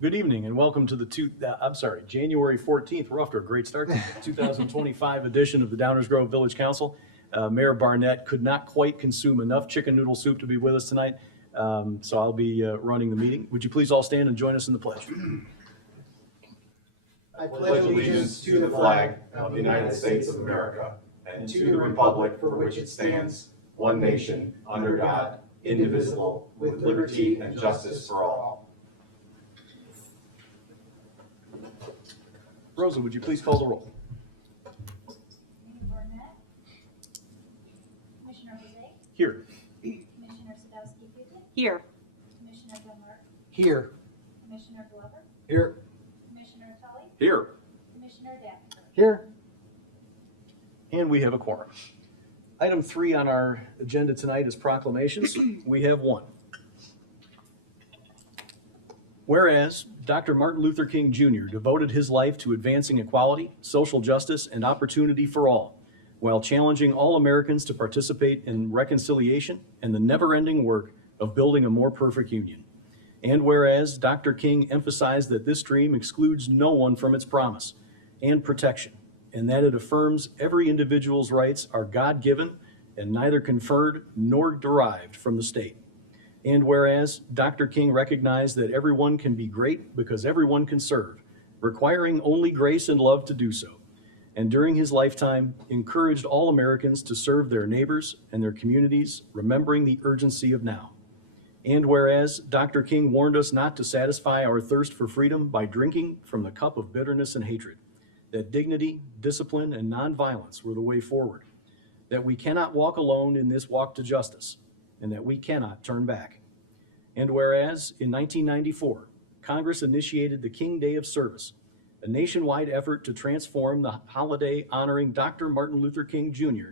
Good evening and welcome to the January 14th. We're off to a great start. 2025 edition of the Downers Grove Village Council. Mayor Barnett could not quite consume enough chicken noodle soup to be with us tonight, so I'll be running the meeting. Would you please all stand and join us in the pledge? I pledge allegiance to the flag of the United States of America and to the republic for which it stands, one nation, under God, indivisible, with liberty and justice for all. Rosa, would you please call the roll? Commissioner Barnett. Commissioner Jose. Here. Commissioner Sadowski-Figley. Here. Commissioner Dunbar. Here. Commissioner Glover. Here. Commissioner Tully. Here. Commissioner Davenport. Here. And we have a quorum. Item 3 on our agenda tonight is proclamations. We have one. Whereas Dr. Martin Luther King Jr. devoted his life to advancing equality, social justice, and opportunity for all, while challenging all Americans to participate in reconciliation and the never-ending work of building a more perfect union. And whereas Dr. King emphasized that this dream excludes no one from its promise and protection, and that it affirms every individual's rights are God-given and neither conferred nor derived from the state. And whereas Dr. King recognized that everyone can be great because everyone can serve, requiring only grace and love to do so, and during his lifetime encouraged all Americans to serve their neighbors and their communities, remembering the urgency of now. And whereas Dr. King warned us not to satisfy our thirst for freedom by drinking from the cup of bitterness and hatred, that dignity, discipline, and nonviolence were the way forward, that we cannot walk alone in this walk to justice, and that we cannot turn back. And whereas in 1994, Congress initiated the King Day of Service, a nationwide effort to transform the holiday honoring Dr. Martin Luther King Jr.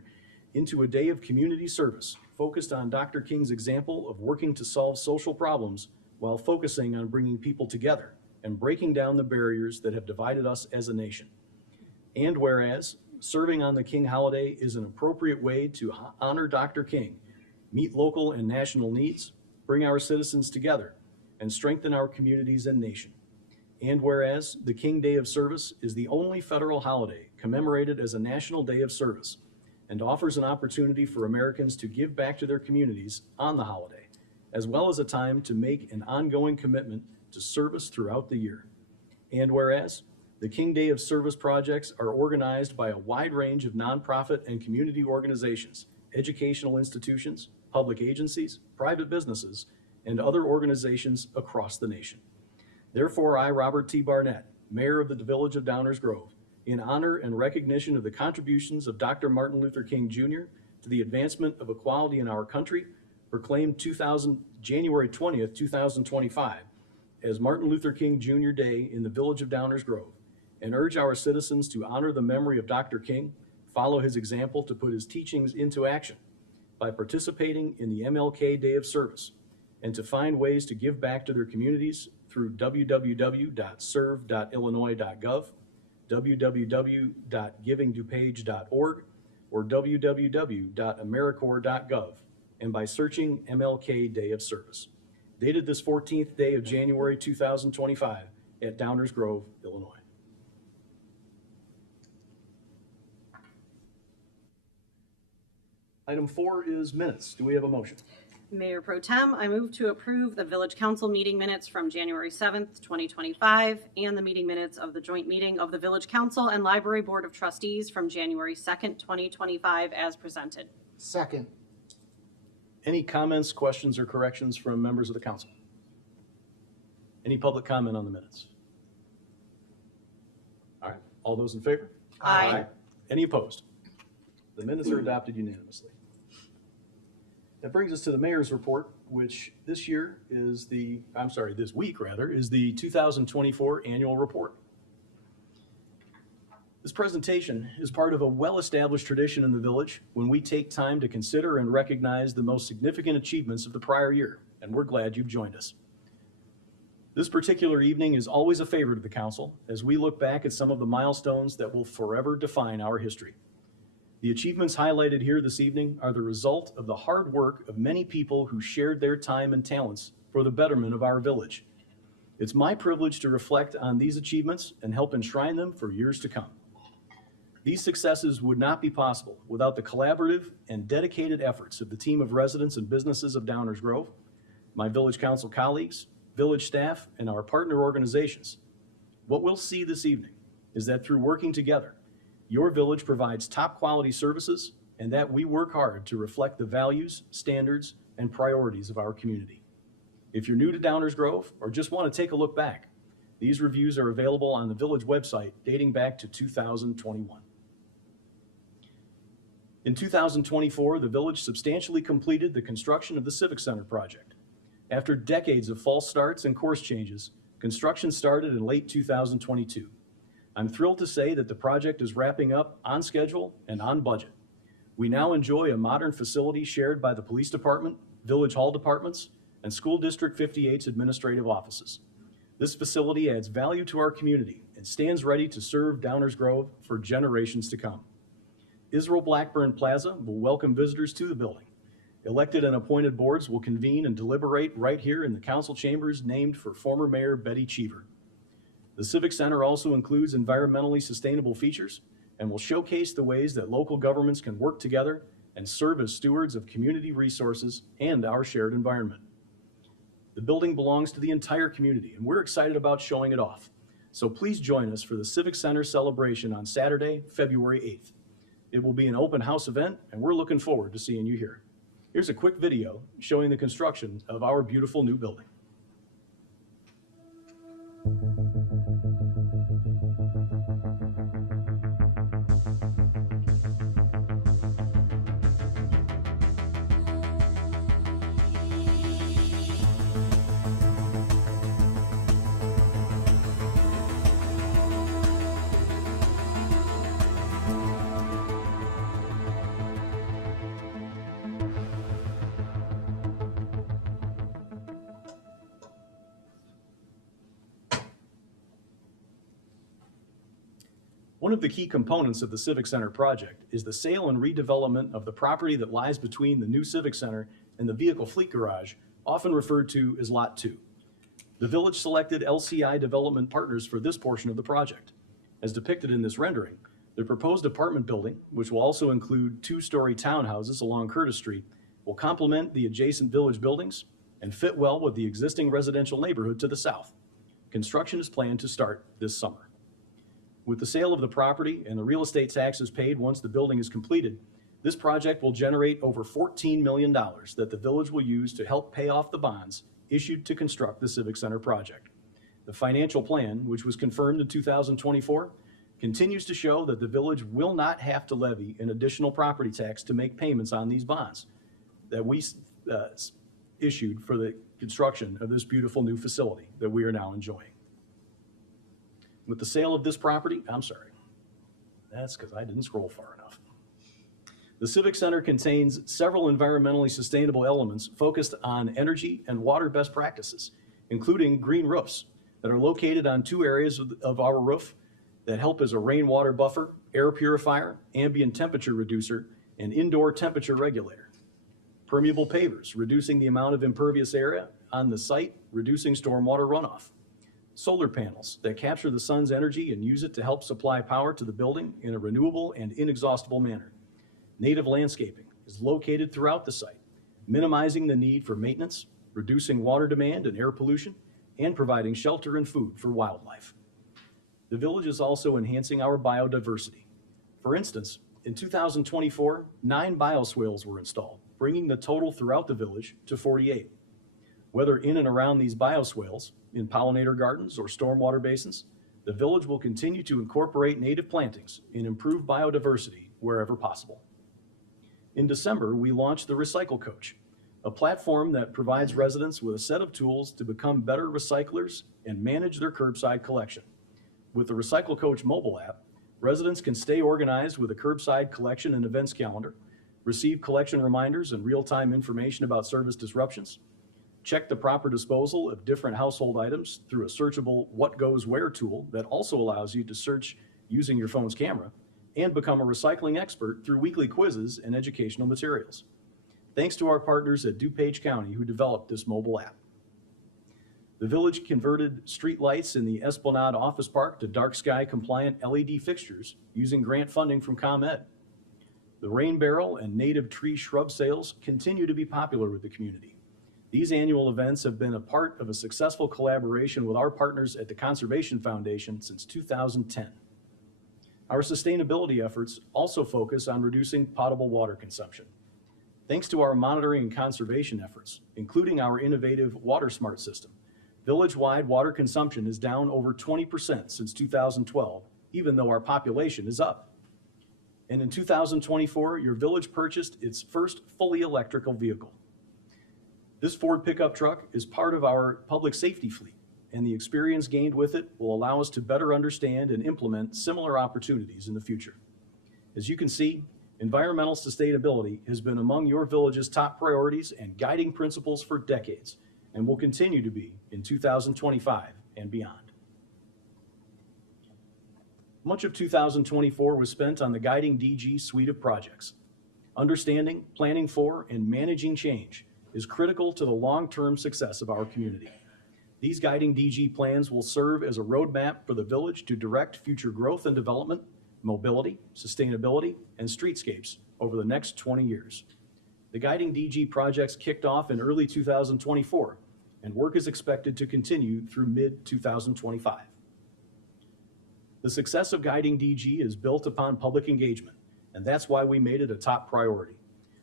into a day of community service focused on Dr. King's example of working to solve social problems while focusing on bringing people together and breaking down the barriers that have divided us as a nation. And whereas serving on the King holiday is an appropriate way to honor Dr. King, meet local and national needs, bring our citizens together, and strengthen our communities and nation. And whereas the King Day of Service is the only federal holiday commemorated as a national day of service and offers an opportunity for Americans to give back to their communities on the holiday, as well as a time to make an ongoing commitment to service throughout the year. And whereas the King Day of Service projects are organized by a wide range of nonprofit and community organizations, educational institutions, public agencies, private businesses, and other organizations across the nation. Therefore, I, Robert T. Barnett, Mayor of the Village of Downers Grove, in honor and recognition of the contributions of Dr. Martin Luther King Jr. to the advancement of equality in our country, proclaim January 20th, 2025 as Martin Luther King Jr. Day in the Village of Downers Grove, and urge our citizens to honor the memory of Dr. King, follow his example to put his teachings into action by participating in the MLK Day of Service, and to find ways to give back to their communities through www.serve.illinois.gov, www.givingdupage.org, or www.americorps.gov, and by searching MLK Day of Service. Dated this 14th day of January 2025 at Downers Grove, Illinois. Item 4 is minutes. Do we have a motion? Mayor Pro Tem, I move to approve the Village Council meeting minutes from January 7th, 2025, and the meeting minutes of the joint meeting of the Village Council and Library Board of Trustees from January 2nd, 2025, as presented. Second. Any comments, questions, or corrections from members of the council? Any public comment on the minutes? All right, all those in favor? Aye. Any opposed? The minutes are adopted unanimously. That brings us to the mayor's report, which this week is the 2024 annual report. This presentation is part of a well-established tradition in the village when we take time to consider and recognize the most significant achievements of the prior year, and we're glad you've joined us. This particular evening is always a favorite of the council as we look back at some of the milestones that will forever define our history. The achievements highlighted here this evening are the result of the hard work of many people who shared their time and talents for the betterment of our village. It's my privilege to reflect on these achievements and help enshrine them for years to come. These successes would not be possible without the collaborative and dedicated efforts of the team of residents and businesses of Downers Grove, my Village Council colleagues, village staff, and our partner organizations. What we'll see this evening is that through working together, your village provides top quality services and that we work hard to reflect the values, standards, and priorities of our community. If you're new to Downers Grove or just want to take a look back, these reviews are available on the village website dating back to 2021. In 2024, the village substantially completed the construction of the Civic Center project. After decades of false starts and course changes, construction started in late 2022. I'm thrilled to say that the project is wrapping up on schedule and on budget. We now enjoy a modern facility shared by the police department, village hall departments, and School District 58's administrative offices. This facility adds value to our community and stands ready to serve Downers Grove for generations to come. Israel Blackburn Plaza will welcome visitors to the building. Elected and appointed boards will convene and deliberate right here in the council chambers named for former Mayor Betty Cheever. The Civic Center also includes environmentally sustainable features and will showcase the ways that local governments can work together and serve as stewards of community resources and our shared environment. The building belongs to the entire community, and we're excited about showing it off. So please join us for the Civic Center celebration on Saturday, February 8th. It will be an open house event, and we're looking forward to seeing you here. Here's a quick video showing the construction of our beautiful new building. One of the key components of the Civic Center project is the sale and redevelopment of the property that lies between the new Civic Center and the vehicle fleet garage, often referred to as Lot 2. The village selected LCI Development Partners for this portion of the project. As depicted in this rendering, the proposed apartment building, which will also include two-story townhouses along Curtis Street, will complement the adjacent village buildings and fit well with the existing residential neighborhood to the south. Construction is planned to start this summer. With the sale of the property and the real estate taxes paid once the building is completed, this project will generate over $14 million that the village will use to help pay off the bonds issued to construct the Civic Center project. The financial plan, which was confirmed in 2024, continues to show that the village will not have to levy an additional property tax to make payments on these bonds that we issued for the construction of this beautiful new facility that we are now enjoying. With the sale of this property, that's because I didn't scroll far enough. The Civic Center contains several environmentally sustainable elements focused on energy and water best practices, including green roofs that are located on two areas of our roof that help as a rainwater buffer, air purifier, ambient temperature reducer, and indoor temperature regulator. Permeable pavers, reducing the amount of impervious area on the site, reducing stormwater runoff. Solar panels that capture the sun's energy and use it to help supply power to the building in a renewable and inexhaustible manner. Native landscaping is located throughout the site, minimizing the need for maintenance, reducing water demand and air pollution, and providing shelter and food for wildlife. The village is also enhancing our biodiversity. For instance, in 2024, 9 bioswales were installed, bringing the total throughout the village to 48. Whether in and around these bioswales, in pollinator gardens or stormwater basins, the village will continue to incorporate native plantings and improve biodiversity wherever possible. In December, we launched the Recycle Coach, a platform that provides residents with a set of tools to become better recyclers and manage their curbside collection. With the Recycle Coach mobile app, residents can stay organized with a curbside collection and events calendar, receive collection reminders and real-time information about service disruptions, check the proper disposal of different household items through a searchable What Goes Where tool that also allows you to search using your phone's camera, and become a recycling expert through weekly quizzes and educational materials. Thanks to our partners at DuPage County who developed this mobile app. The village converted street lights in the Esplanade Office Park to dark sky compliant LED fixtures using grant funding from ComEd. The rain barrel and native tree shrub sales continue to be popular with the community. These annual events have been a part of a successful collaboration with our partners at the Conservation Foundation since 2010. Our sustainability efforts also focus on reducing potable water consumption. Thanks to our monitoring and conservation efforts, including our innovative WaterSmart system, village-wide water consumption is down over 20% since 2012, even though our population is up. And in 2024, your village purchased its first fully electrical vehicle. This Ford pickup truck is part of our public safety fleet, and the experience gained with it will allow us to better understand and implement similar opportunities in the future. As you can see, environmental sustainability has been among your village's top priorities and guiding principles for decades, and will continue to be in 2025 and beyond. Much of 2024 was spent on the Guiding DG suite of projects. Understanding, planning for, and managing change is critical to the long-term success of our community. These Guiding DG plans will serve as a roadmap for the village to direct future growth and development, mobility, sustainability, and streetscapes over the next 20 years. The Guiding DG projects kicked off in early 2024, and work is expected to continue through mid-2025. The success of Guiding DG is built upon public engagement, and that's why we made it a top priority.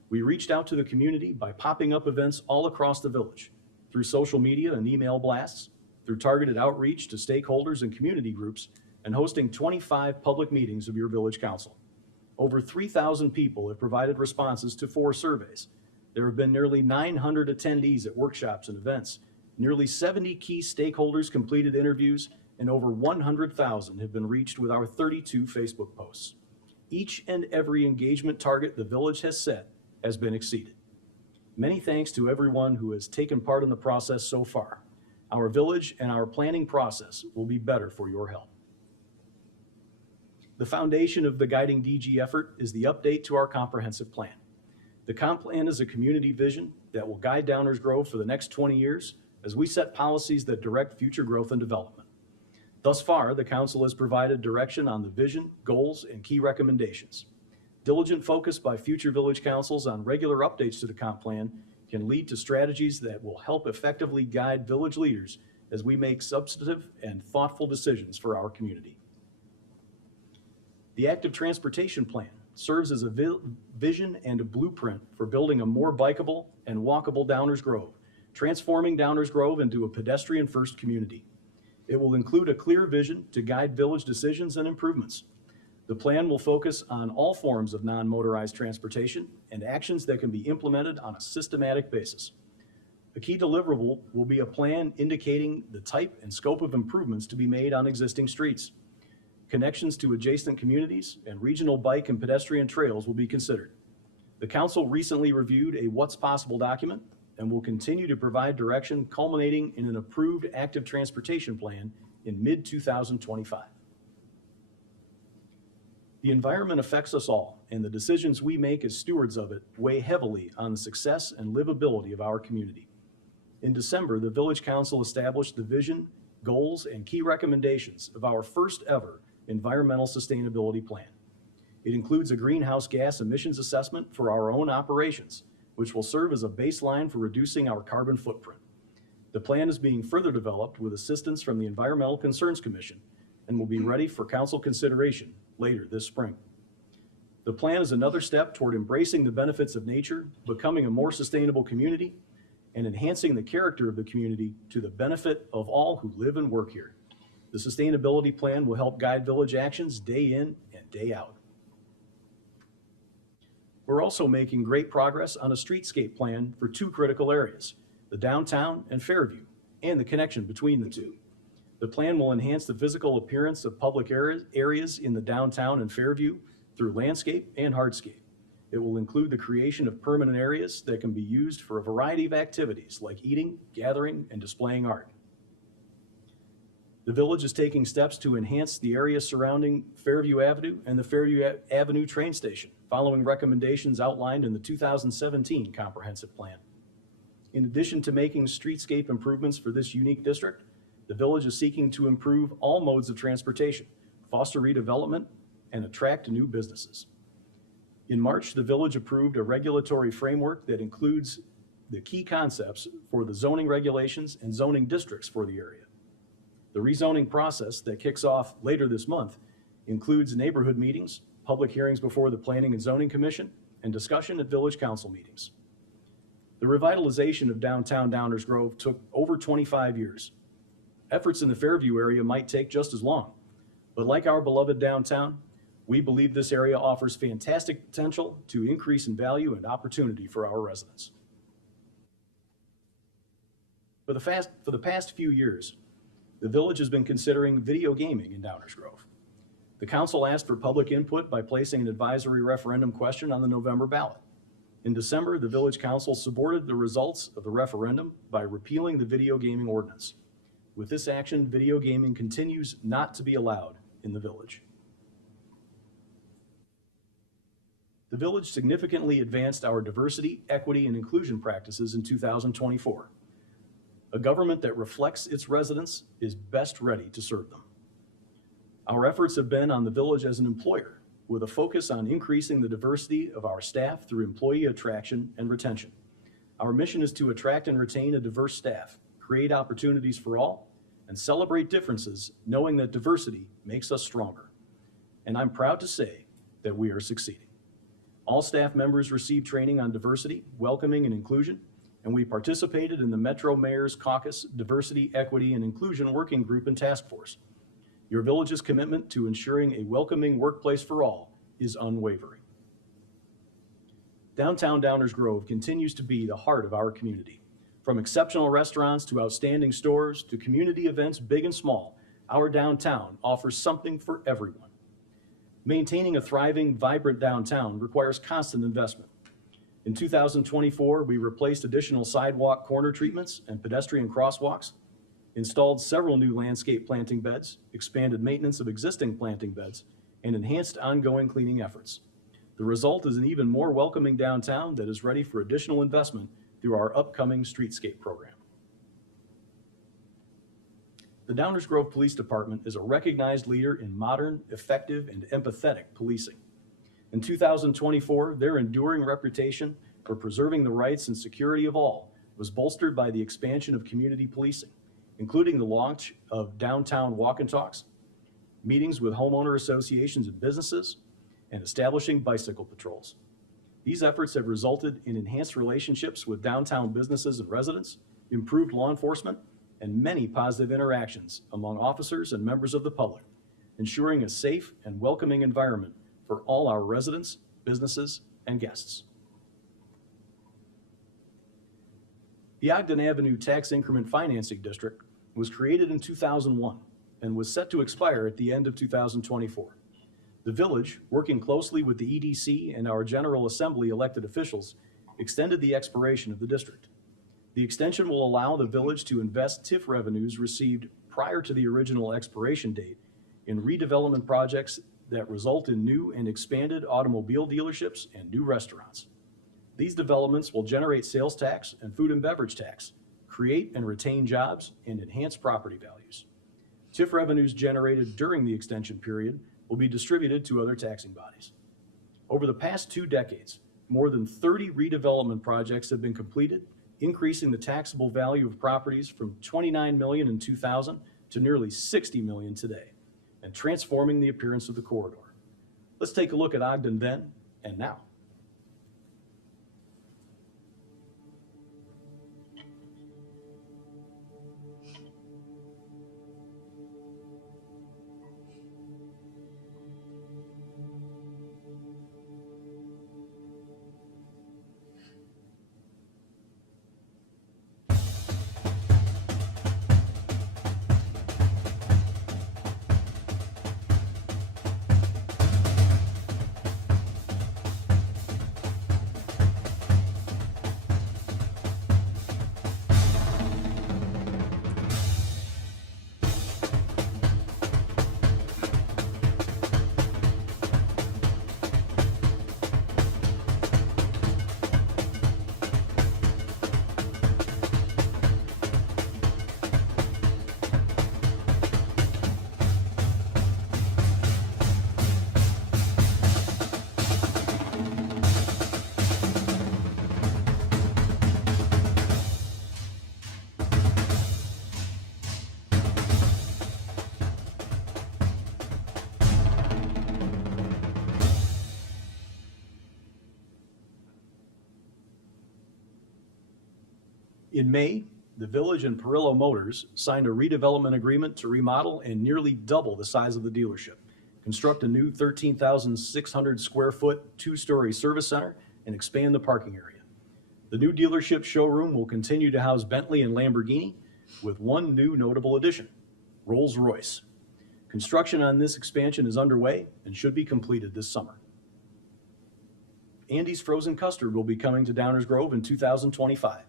We reached out to the community by popping up events all across the village, through social media and email blasts, through targeted outreach to stakeholders and community groups, and hosting 25 public meetings of your village council. Over 3,000 people have provided responses to 4 surveys. There have been nearly 900 attendees at workshops and events. Nearly 70 key stakeholders completed interviews, and over 100,000 have been reached with our 32 Facebook posts. Each and every engagement target the village has set has been exceeded. Many thanks to everyone who has taken part in the process so far. Our village and our planning process will be better for your help. The foundation of the Guiding DG effort is the update to our comprehensive plan. The comp plan is a community vision that will guide Downers Grove for the next 20 years as we set policies that direct future growth and development. Thus far, the council has provided direction on the vision, goals, and key recommendations. Diligent focus by future village councils on regular updates to the comp plan can lead to strategies that will help effectively guide village leaders as we make substantive and thoughtful decisions for our community. The Active Transportation Plan serves as a vision and a blueprint for building a more bikeable and walkable Downers Grove, transforming Downers Grove into a pedestrian-first community. It will include a clear vision to guide village decisions and improvements. The plan will focus on all forms of non-motorized transportation and actions that can be implemented on a systematic basis. A key deliverable will be a plan indicating the type and scope of improvements to be made on existing streets. Connections to adjacent communities and regional bike and pedestrian trails will be considered. The council recently reviewed a What's Possible document and will continue to provide direction culminating in an approved active transportation plan in mid-2025. The environment affects us all, and the decisions we make as stewards of it weigh heavily on the success and livability of our community. In December, the Village Council established the vision, goals, and key recommendations of our first ever environmental sustainability plan. It includes a greenhouse gas emissions assessment for our own operations, which will serve as a baseline for reducing our carbon footprint. The plan is being further developed with assistance from the Environmental Concerns Commission and will be ready for council consideration later this spring. The plan is another step toward embracing the benefits of nature, becoming a more sustainable community, and enhancing the character of the community to the benefit of all who live and work here. The sustainability plan will help guide village actions day in and day out. We're also making great progress on a streetscape plan for 2 critical areas, the downtown and Fairview, and the connection between the two. The plan will enhance the physical appearance of public areas in the downtown and Fairview through landscape and hardscape. It will include the creation of permanent areas that can be used for a variety of activities like eating, gathering, and displaying art. The village is taking steps to enhance the area surrounding Fairview Avenue and the Fairview Avenue train station, following recommendations outlined in the 2017 comprehensive plan. In addition to making streetscape improvements for this unique district, the village is seeking to improve all modes of transportation, foster redevelopment, and attract new businesses. In March, the village approved a regulatory framework that includes the key concepts for the zoning regulations and zoning districts for the area. The rezoning process that kicks off later this month includes neighborhood meetings, public hearings before the Planning and Zoning Commission, and discussion at village council meetings. The revitalization of downtown Downers Grove took over 25 years. Efforts in the Fairview area might take just as long, but like our beloved downtown, we believe this area offers fantastic potential to increase in value and opportunity for our residents. For the past few years, the village has been considering video gaming in Downers Grove. The council asked for public input by placing an advisory referendum question on the November ballot. In December, the village council supported the results of the referendum by repealing the video gaming ordinance. With this action, video gaming continues not to be allowed in the village. The village significantly advanced our diversity, equity, and inclusion practices in 2024. A government that reflects its residents is best ready to serve them. Our efforts have been on the village as an employer, with a focus on increasing the diversity of our staff through employee attraction and retention. Our mission is to attract and retain a diverse staff, create opportunities for all, and celebrate differences, knowing that diversity makes us stronger. And I'm proud to say that we are succeeding. All staff members received training on diversity, welcoming, and inclusion, and we participated in the Metro Mayor's Caucus Diversity, Equity, and Inclusion Working Group and Task Force. Your village's commitment to ensuring a welcoming workplace for all is unwavering. Downtown Downers Grove continues to be the heart of our community. From exceptional restaurants to outstanding stores to community events big and small, our downtown offers something for everyone. Maintaining a thriving, vibrant downtown requires constant investment. In 2024, we replaced additional sidewalk corner treatments and pedestrian crosswalks, installed several new landscape planting beds, expanded maintenance of existing planting beds, and enhanced ongoing cleaning efforts. The result is an even more welcoming downtown that is ready for additional investment through our upcoming streetscape program. The Downers Grove Police Department is a recognized leader in modern, effective, and empathetic policing. In 2024, their enduring reputation for preserving the rights and security of all was bolstered by the expansion of community policing, including the launch of downtown walk and talks, meetings with homeowner associations and businesses, and establishing bicycle patrols. These efforts have resulted in enhanced relationships with downtown businesses and residents, improved law enforcement, and many positive interactions among officers and members of the public, ensuring a safe and welcoming environment for all our residents, businesses, and guests. The Ogden Avenue Tax Increment Financing District was created in 2001 and was set to expire at the end of 2024. The village, working closely with the EDC and our General Assembly elected officials, extended the expiration of the district. The extension will allow the village to invest TIF revenues received prior to the original expiration date in redevelopment projects that result in new and expanded automobile dealerships and new restaurants. These developments will generate sales tax and food and beverage tax, create and retain jobs, and enhance property values. TIF revenues generated during the extension period will be distributed to other taxing bodies. Over the past 2 decades, more than 30 redevelopment projects have been completed, increasing the taxable value of properties from $29 million in 2000 to nearly $60 million today, and transforming the appearance of the corridor. Let's take a look at Ogden then and now. In May, the Village and Perillo Motors signed a redevelopment agreement to remodel and nearly double the size of the dealership, construct a new 13,600 square foot, two-story service center, and expand the parking area. The new dealership showroom will continue to house Bentley and Lamborghini, with one new notable addition, Rolls-Royce. Construction on this expansion is underway and should be completed this summer. Andy's Frozen Custard will be coming to Downers Grove in 2025.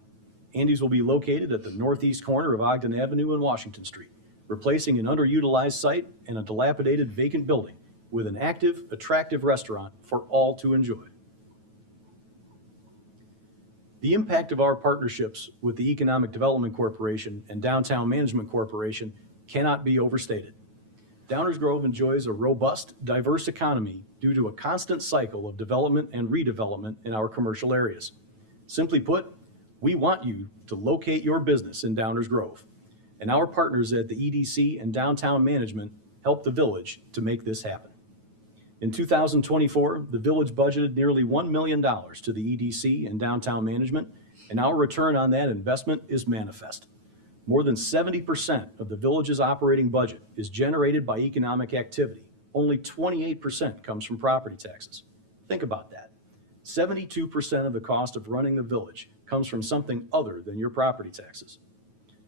Andy's will be located at the northeast corner of Ogden Avenue and Washington Street, replacing an underutilized site and a dilapidated vacant building with an active, attractive restaurant for all to enjoy. The impact of our partnerships with the Economic Development Corporation and Downtown Management Corporation cannot be overstated. Downers Grove enjoys a robust, diverse economy due to a constant cycle of development and redevelopment in our commercial areas. Simply put, we want you to locate your business in Downers Grove, and our partners at the EDC and Downtown Management help the Village to make this happen. In 2024, the Village budgeted nearly $1 million to the EDC and Downtown Management, and our return on that investment is manifest. More than 70% of the Village's operating budget is generated by economic activity. Only 28% comes from property taxes. Think about that. 72% of the cost of running the Village comes from something other than your property taxes.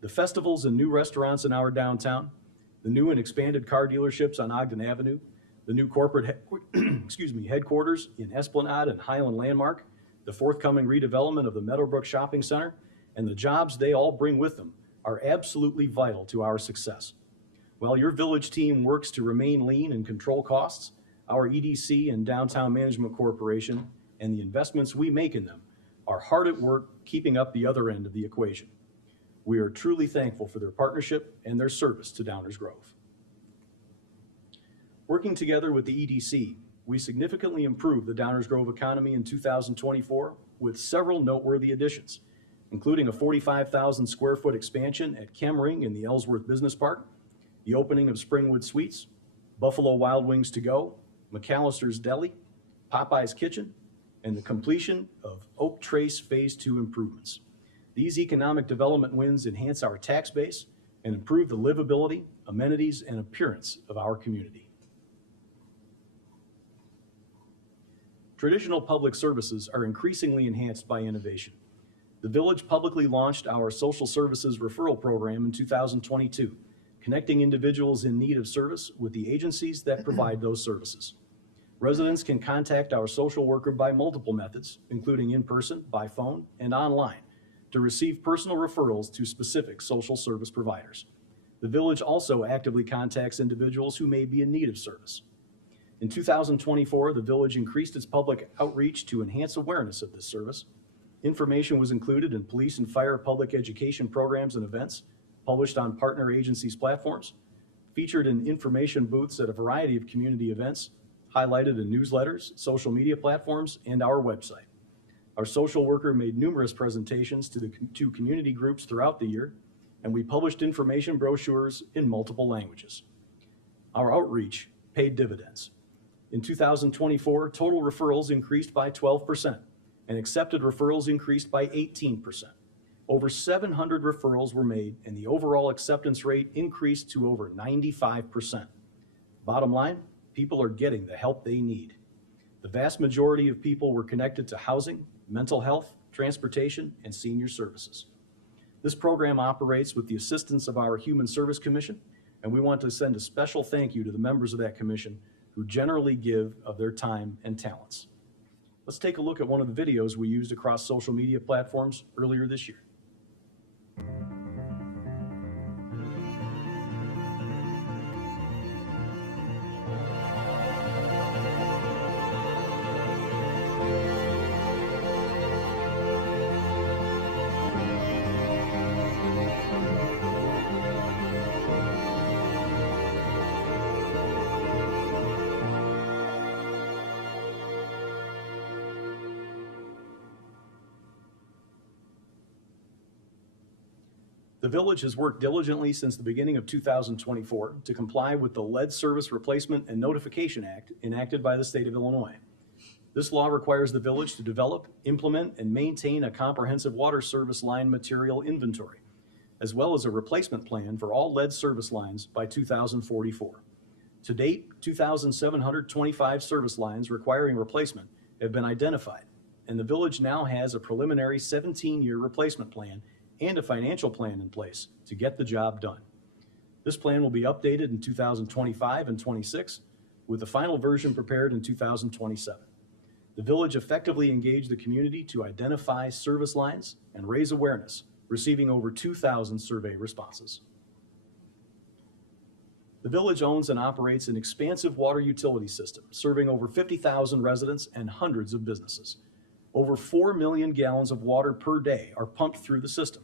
The festivals and new restaurants in our downtown, the new and expanded car dealerships on Ogden Avenue, the new corporate headquarters in Esplanade and Highland Landmark, the forthcoming redevelopment of the Meadowbrook Shopping Center, and the jobs they all bring with them are absolutely vital to our success. While your Village team works to remain lean and control costs, our EDC and Downtown Management Corporation and the investments we make in them are hard at work keeping up the other end of the equation. We are truly thankful for their partnership and their service to Downers Grove. Working together with the EDC, we significantly improved the Downers Grove economy in 2024 with several noteworthy additions, including a 45,000 square foot expansion at Chemring in the Ellsworth Business Park, the opening of Springwood Suites, Buffalo Wild Wings To Go, McAllister's Deli, Popeye's Kitchen, and the completion of Oak Trace Phase 2 improvements. These economic development wins enhance our tax base and improve the livability, amenities, and appearance of our community. Traditional public services are increasingly enhanced by innovation. The Village publicly launched our Social Services Referral Program in 2022, connecting individuals in need of service with the agencies that provide those services. Residents can contact our social worker by multiple methods, including in person, by phone, and online, to receive personal referrals to specific social service providers. The Village also actively contacts individuals who may be in need of service. In 2024, the Village increased its public outreach to enhance awareness of this service. Information was included in police and fire public education programs and events, published on partner agencies' platforms, featured in information booths at a variety of community events, highlighted in newsletters, social media platforms, and our website. Our social worker made numerous presentations to community groups throughout the year, and we published information brochures in multiple languages. Our outreach paid dividends. In 2024, total referrals increased by 12%, and accepted referrals increased by 18%. Over 700 referrals were made, and the overall acceptance rate increased to over 95%. Bottom line, people are getting the help they need. The vast majority of people were connected to housing, mental health, transportation, and senior services. This program operates with the assistance of our Human Service Commission, and we want to send a special thank you to the members of that commission who generally give of their time and talents. Let's take a look at one of the videos we used across social media platforms earlier this year. The Village has worked diligently since the beginning of 2024 to comply with the Lead Service Replacement and Notification Act enacted by the state of Illinois. This law requires the village to develop, implement, and maintain a comprehensive water service line material inventory, as well as a replacement plan for all lead service lines by 2044. To date, 2,725 service lines requiring replacement have been identified, and the village now has a preliminary 17-year replacement plan and a financial plan in place to get the job done. This plan will be updated in 2025 and 26, with the final version prepared in 2027. The village effectively engaged the community to identify service lines and raise awareness, receiving over 2,000 survey responses. The village owns and operates an expansive water utility system, serving over 50,000 residents and hundreds of businesses. Over 4 million gallons of water per day are pumped through the system,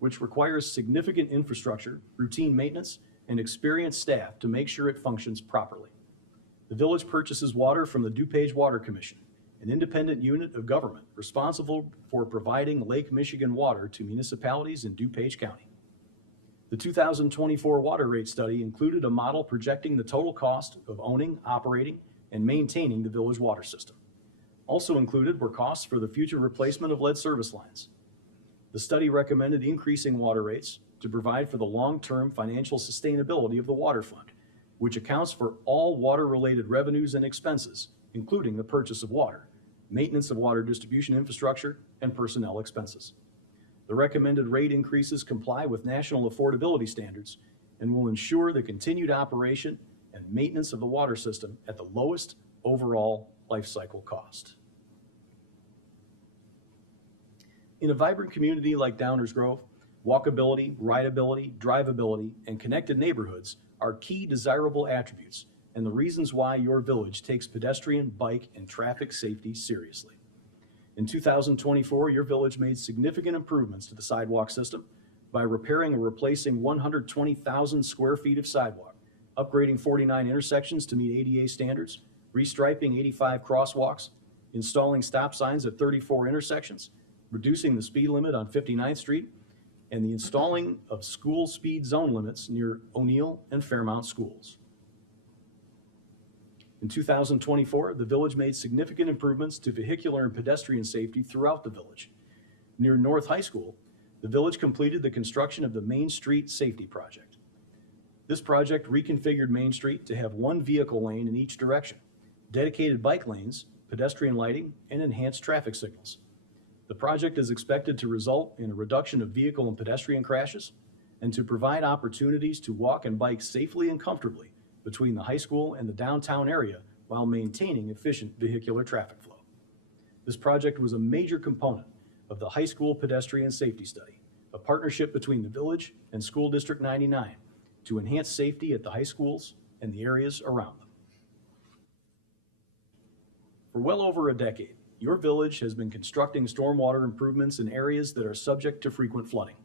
which requires significant infrastructure, routine maintenance, and experienced staff to make sure it functions properly. The village purchases water from the DuPage Water Commission, an independent unit of government responsible for providing Lake Michigan water to municipalities in DuPage County. The 2024 water rate study included a model projecting the total cost of owning, operating, and maintaining the village water system. Also included were costs for the future replacement of lead service lines. The study recommended increasing water rates to provide for the long-term financial sustainability of the water fund, which accounts for all water-related revenues and expenses, including the purchase of water, maintenance of water distribution infrastructure, and personnel expenses. The recommended rate increases comply with national affordability standards and will ensure the continued operation and maintenance of the water system at the lowest overall life cycle cost. In a vibrant community like Downers Grove, walkability, rideability, drivability, and connected neighborhoods are key desirable attributes and the reasons why your village takes pedestrian, bike, and traffic safety seriously. In 2024, your village made significant improvements to the sidewalk system by repairing or replacing 120,000 square feet of sidewalk, upgrading 49 intersections to meet ADA standards, restriping 85 crosswalks, installing stop signs at 34 intersections, reducing the speed limit on 59th Street, and the installing of school speed zone limits near O'Neill and Fairmount schools. In 2024, the village made significant improvements to vehicular and pedestrian safety throughout the village. Near North High School, the village completed the construction of the Main Street Safety Project. This project reconfigured Main Street to have one vehicle lane in each direction, dedicated bike lanes, pedestrian lighting, and enhanced traffic signals. The project is expected to result in a reduction of vehicle and pedestrian crashes and to provide opportunities to walk and bike safely and comfortably between the high school and the downtown area while maintaining efficient vehicular traffic flow. This project was a major component of the High School Pedestrian Safety Study, a partnership between the village and School District 99 to enhance safety at the high schools and the areas around them. For well over a decade, your village has been constructing stormwater improvements in areas that are subject to frequent flooding.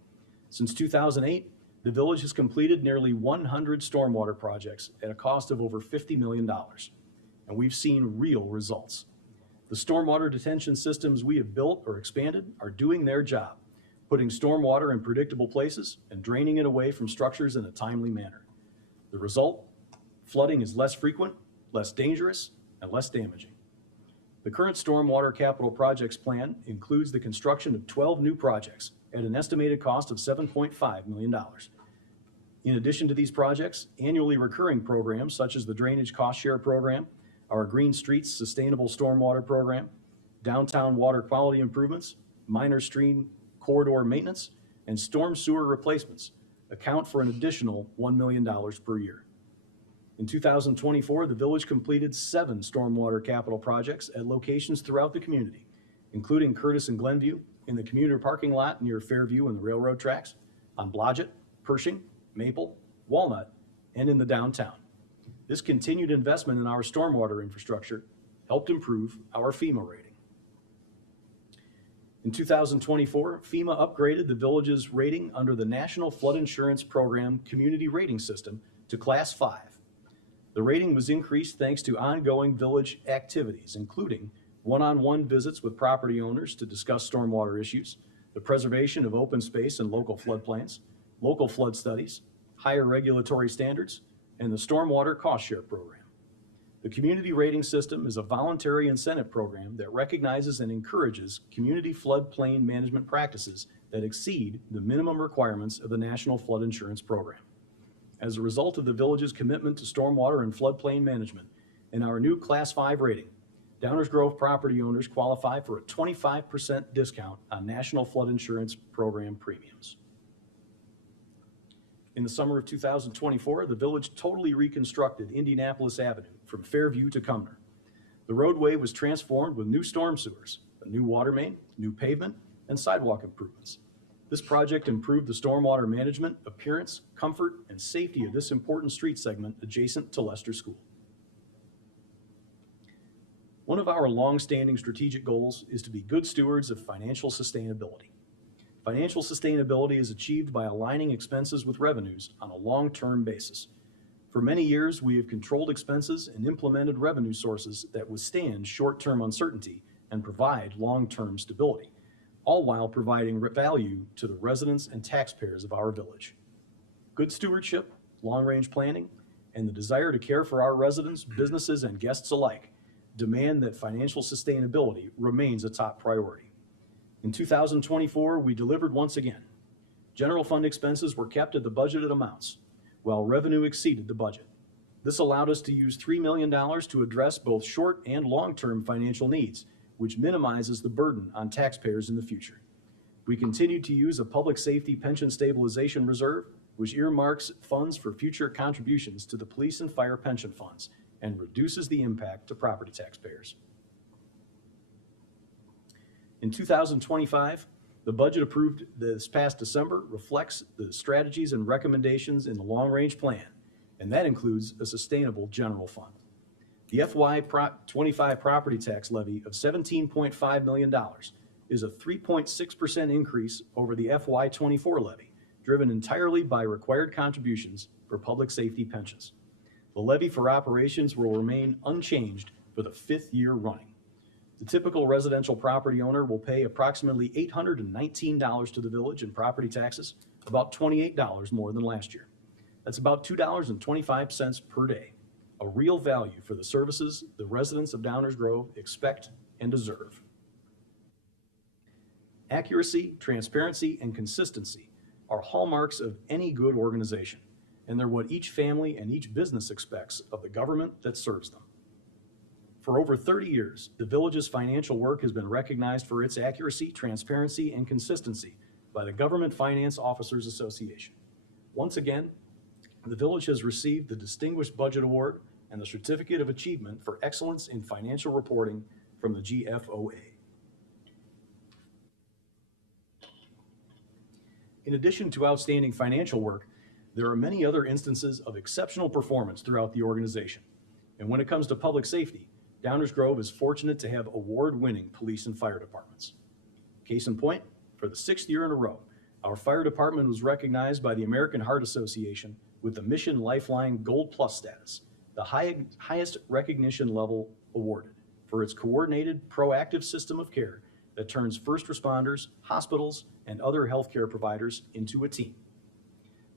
Since 2008, the village has completed nearly 100 stormwater projects at a cost of over $50 million, and we've seen real results. The stormwater detention systems we have built or expanded are doing their job, putting stormwater in predictable places and draining it away from structures in a timely manner. The result? Flooding is less frequent, less dangerous, and less damaging. The current Stormwater Capital Projects Plan includes the construction of 12 new projects at an estimated cost of $7.5 million. In addition to these projects, annually recurring programs such as the Drainage Cost Share Program, our Green Streets Sustainable Stormwater Program, downtown water quality improvements, minor stream corridor maintenance, and storm sewer replacements account for an additional $1 million per year. In 2024, the village completed 7 stormwater capital projects at locations throughout the community, including Curtis and Glenview, in the commuter parking lot near Fairview and the railroad tracks, on Blodgett, Pershing, Maple, Walnut, and in the downtown. This continued investment in our stormwater infrastructure helped improve our FEMA rating. In 2024, FEMA upgraded the village's rating under the National Flood Insurance Program Community Rating System to Class 5. The rating was increased thanks to ongoing village activities, including one-on-one visits with property owners to discuss stormwater issues, the preservation of open space and local floodplains, local flood studies, higher regulatory standards, and the Stormwater Cost Share Program. The Community Rating System is a voluntary incentive program that recognizes and encourages community floodplain management practices that exceed the minimum requirements of the National Flood Insurance Program. As a result of the village's commitment to stormwater and floodplain management and our new Class 5 rating, Downers Grove property owners qualify for a 25% discount on National Flood Insurance Program premiums. In the summer of 2024, the village totally reconstructed Indianapolis Avenue from Fairview to Cumner. The roadway was transformed with new storm sewers, a new water main, new pavement, and sidewalk improvements. This project improved the stormwater management, appearance, comfort, and safety of this important street segment adjacent to Lester School. One of our long-standing strategic goals is to be good stewards of financial sustainability. Financial sustainability is achieved by aligning expenses with revenues on a long-term basis. For many years, we have controlled expenses and implemented revenue sources that withstand short-term uncertainty and provide long-term stability, all while providing value to the residents and taxpayers of our village. Good stewardship, long-range planning, and the desire to care for our residents, businesses, and guests alike demand that financial sustainability remains a top priority. In 2024, we delivered once again. General fund expenses were kept at the budgeted amounts, while revenue exceeded the budget. This allowed us to use $3 million to address both short and long-term financial needs, which minimizes the burden on taxpayers in the future. We continued to use a public safety pension stabilization reserve, which earmarks funds for future contributions to the police and fire pension funds and reduces the impact to property taxpayers. In 2025, the budget approved this past December reflects the strategies and recommendations in the long-range plan, and that includes a sustainable general fund. The FY25 property tax levy of $17.5 million is a 3.6% increase over the FY24 levy, driven entirely by required contributions for public safety pensions. The levy for operations will remain unchanged for the 5th year running. The typical residential property owner will pay approximately $819 to the village in property taxes, about $28 more than last year. That's about $2.25 per day, a real value for the services the residents of Downers Grove expect and deserve. Accuracy, transparency, and consistency are hallmarks of any good organization, and they're what each family and each business expects of the government that serves them. For over 30 years, the village's financial work has been recognized for its accuracy, transparency, and consistency by the Government Finance Officers Association. Once again, the village has received the Distinguished Budget Award and the Certificate of Achievement for Excellence in Financial Reporting from the GFOA. In addition to outstanding financial work, there are many other instances of exceptional performance throughout the organization. And when it comes to public safety, Downers Grove is fortunate to have award-winning police and fire departments. Case in point, for the 6th year in a row, our fire department was recognized by the American Heart Association with the Mission Lifeline Gold Plus status, the highest recognition level awarded, for its coordinated, proactive system of care that turns first responders, hospitals, and other healthcare providers into a team.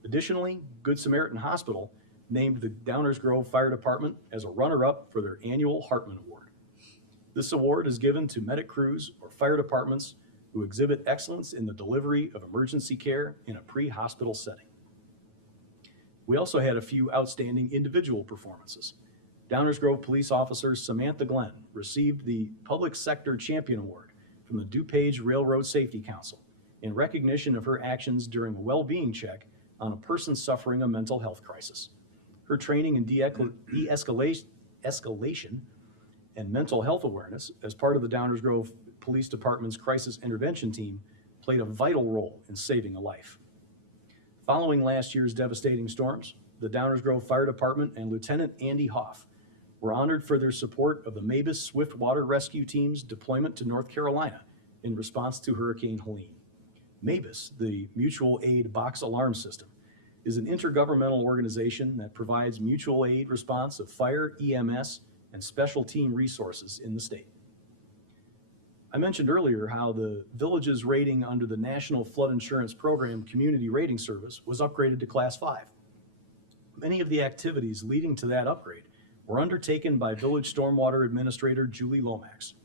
Additionally, Good Samaritan Hospital named the Downers Grove Fire Department as a runner-up for their annual Hartman Award. This award is given to medic crews or fire departments who exhibit excellence in the delivery of emergency care in a pre-hospital setting. We also had a few outstanding individual performances. Downers Grove police officer Samantha Glenn received the Public Sector Champion Award from the DuPage Railroad Safety Council in recognition of her actions during a well-being check on a person suffering a mental health crisis. Her training in de-escalation and mental health awareness as part of the Downers Grove Police Department's crisis intervention team played a vital role in saving a life. Following last year's devastating storms, the Downers Grove Fire Department and Lieutenant Andy Hoff were honored for their support of the Mavis Swiftwater Rescue Team's deployment to North Carolina in response to Hurricane Helene. Mavis, the Mutual Aid Box Alarm System, is an intergovernmental organization that provides mutual aid response of fire, EMS, and special team resources in the state. I mentioned earlier how the village's rating under the National Flood Insurance Program Community Rating Service was upgraded to Class 5. Many of the activities leading to that upgrade were undertaken by Village Stormwater Administrator Julie Lomax.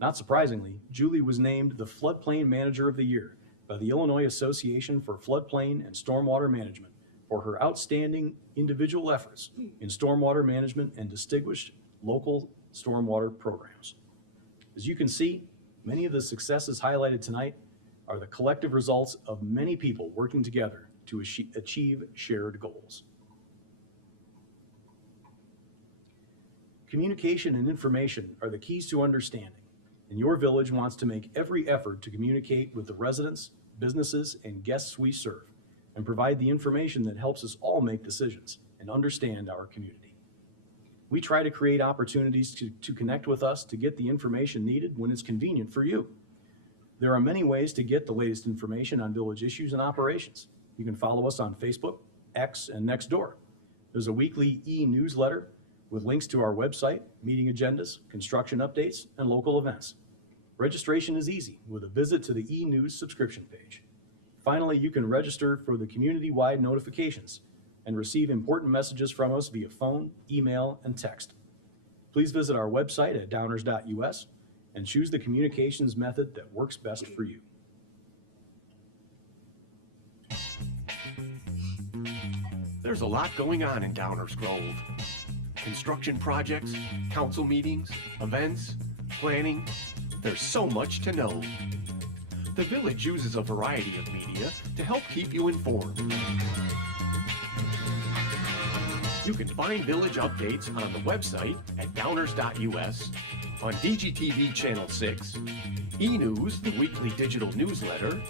Not surprisingly, Julie was named the Floodplain Manager of the Year by the Illinois Association for Floodplain and Stormwater Management for her outstanding individual efforts in stormwater management and distinguished local stormwater programs. As you can see, many of the successes highlighted tonight are the collective results of many people working together to achieve shared goals. Communication and information are the keys to understanding, and your village wants to make every effort to communicate with the residents, businesses, and guests we serve, and provide the information that helps us all make decisions and understand our community. We try to create opportunities to connect with us to get the information needed when it's convenient for you. There are many ways to get the latest information on village issues and operations. You can follow us on Facebook, X, and Nextdoor. There's a weekly e-newsletter with links to our website, meeting agendas, construction updates, and local events. Registration is easy with a visit to the e-news subscription page. Finally, you can register for the community-wide notifications and receive important messages from us via phone, email, and text. Please visit our website at downers.us and choose the communications method that works best for you. There's a lot going on in Downers Grove. Construction projects, council meetings, events, planning. There's so much to know. The village uses a variety of media to help keep you informed. You can find village updates on the website at downers.us, on DGTV Channel 6, e-News, the weekly digital newsletter,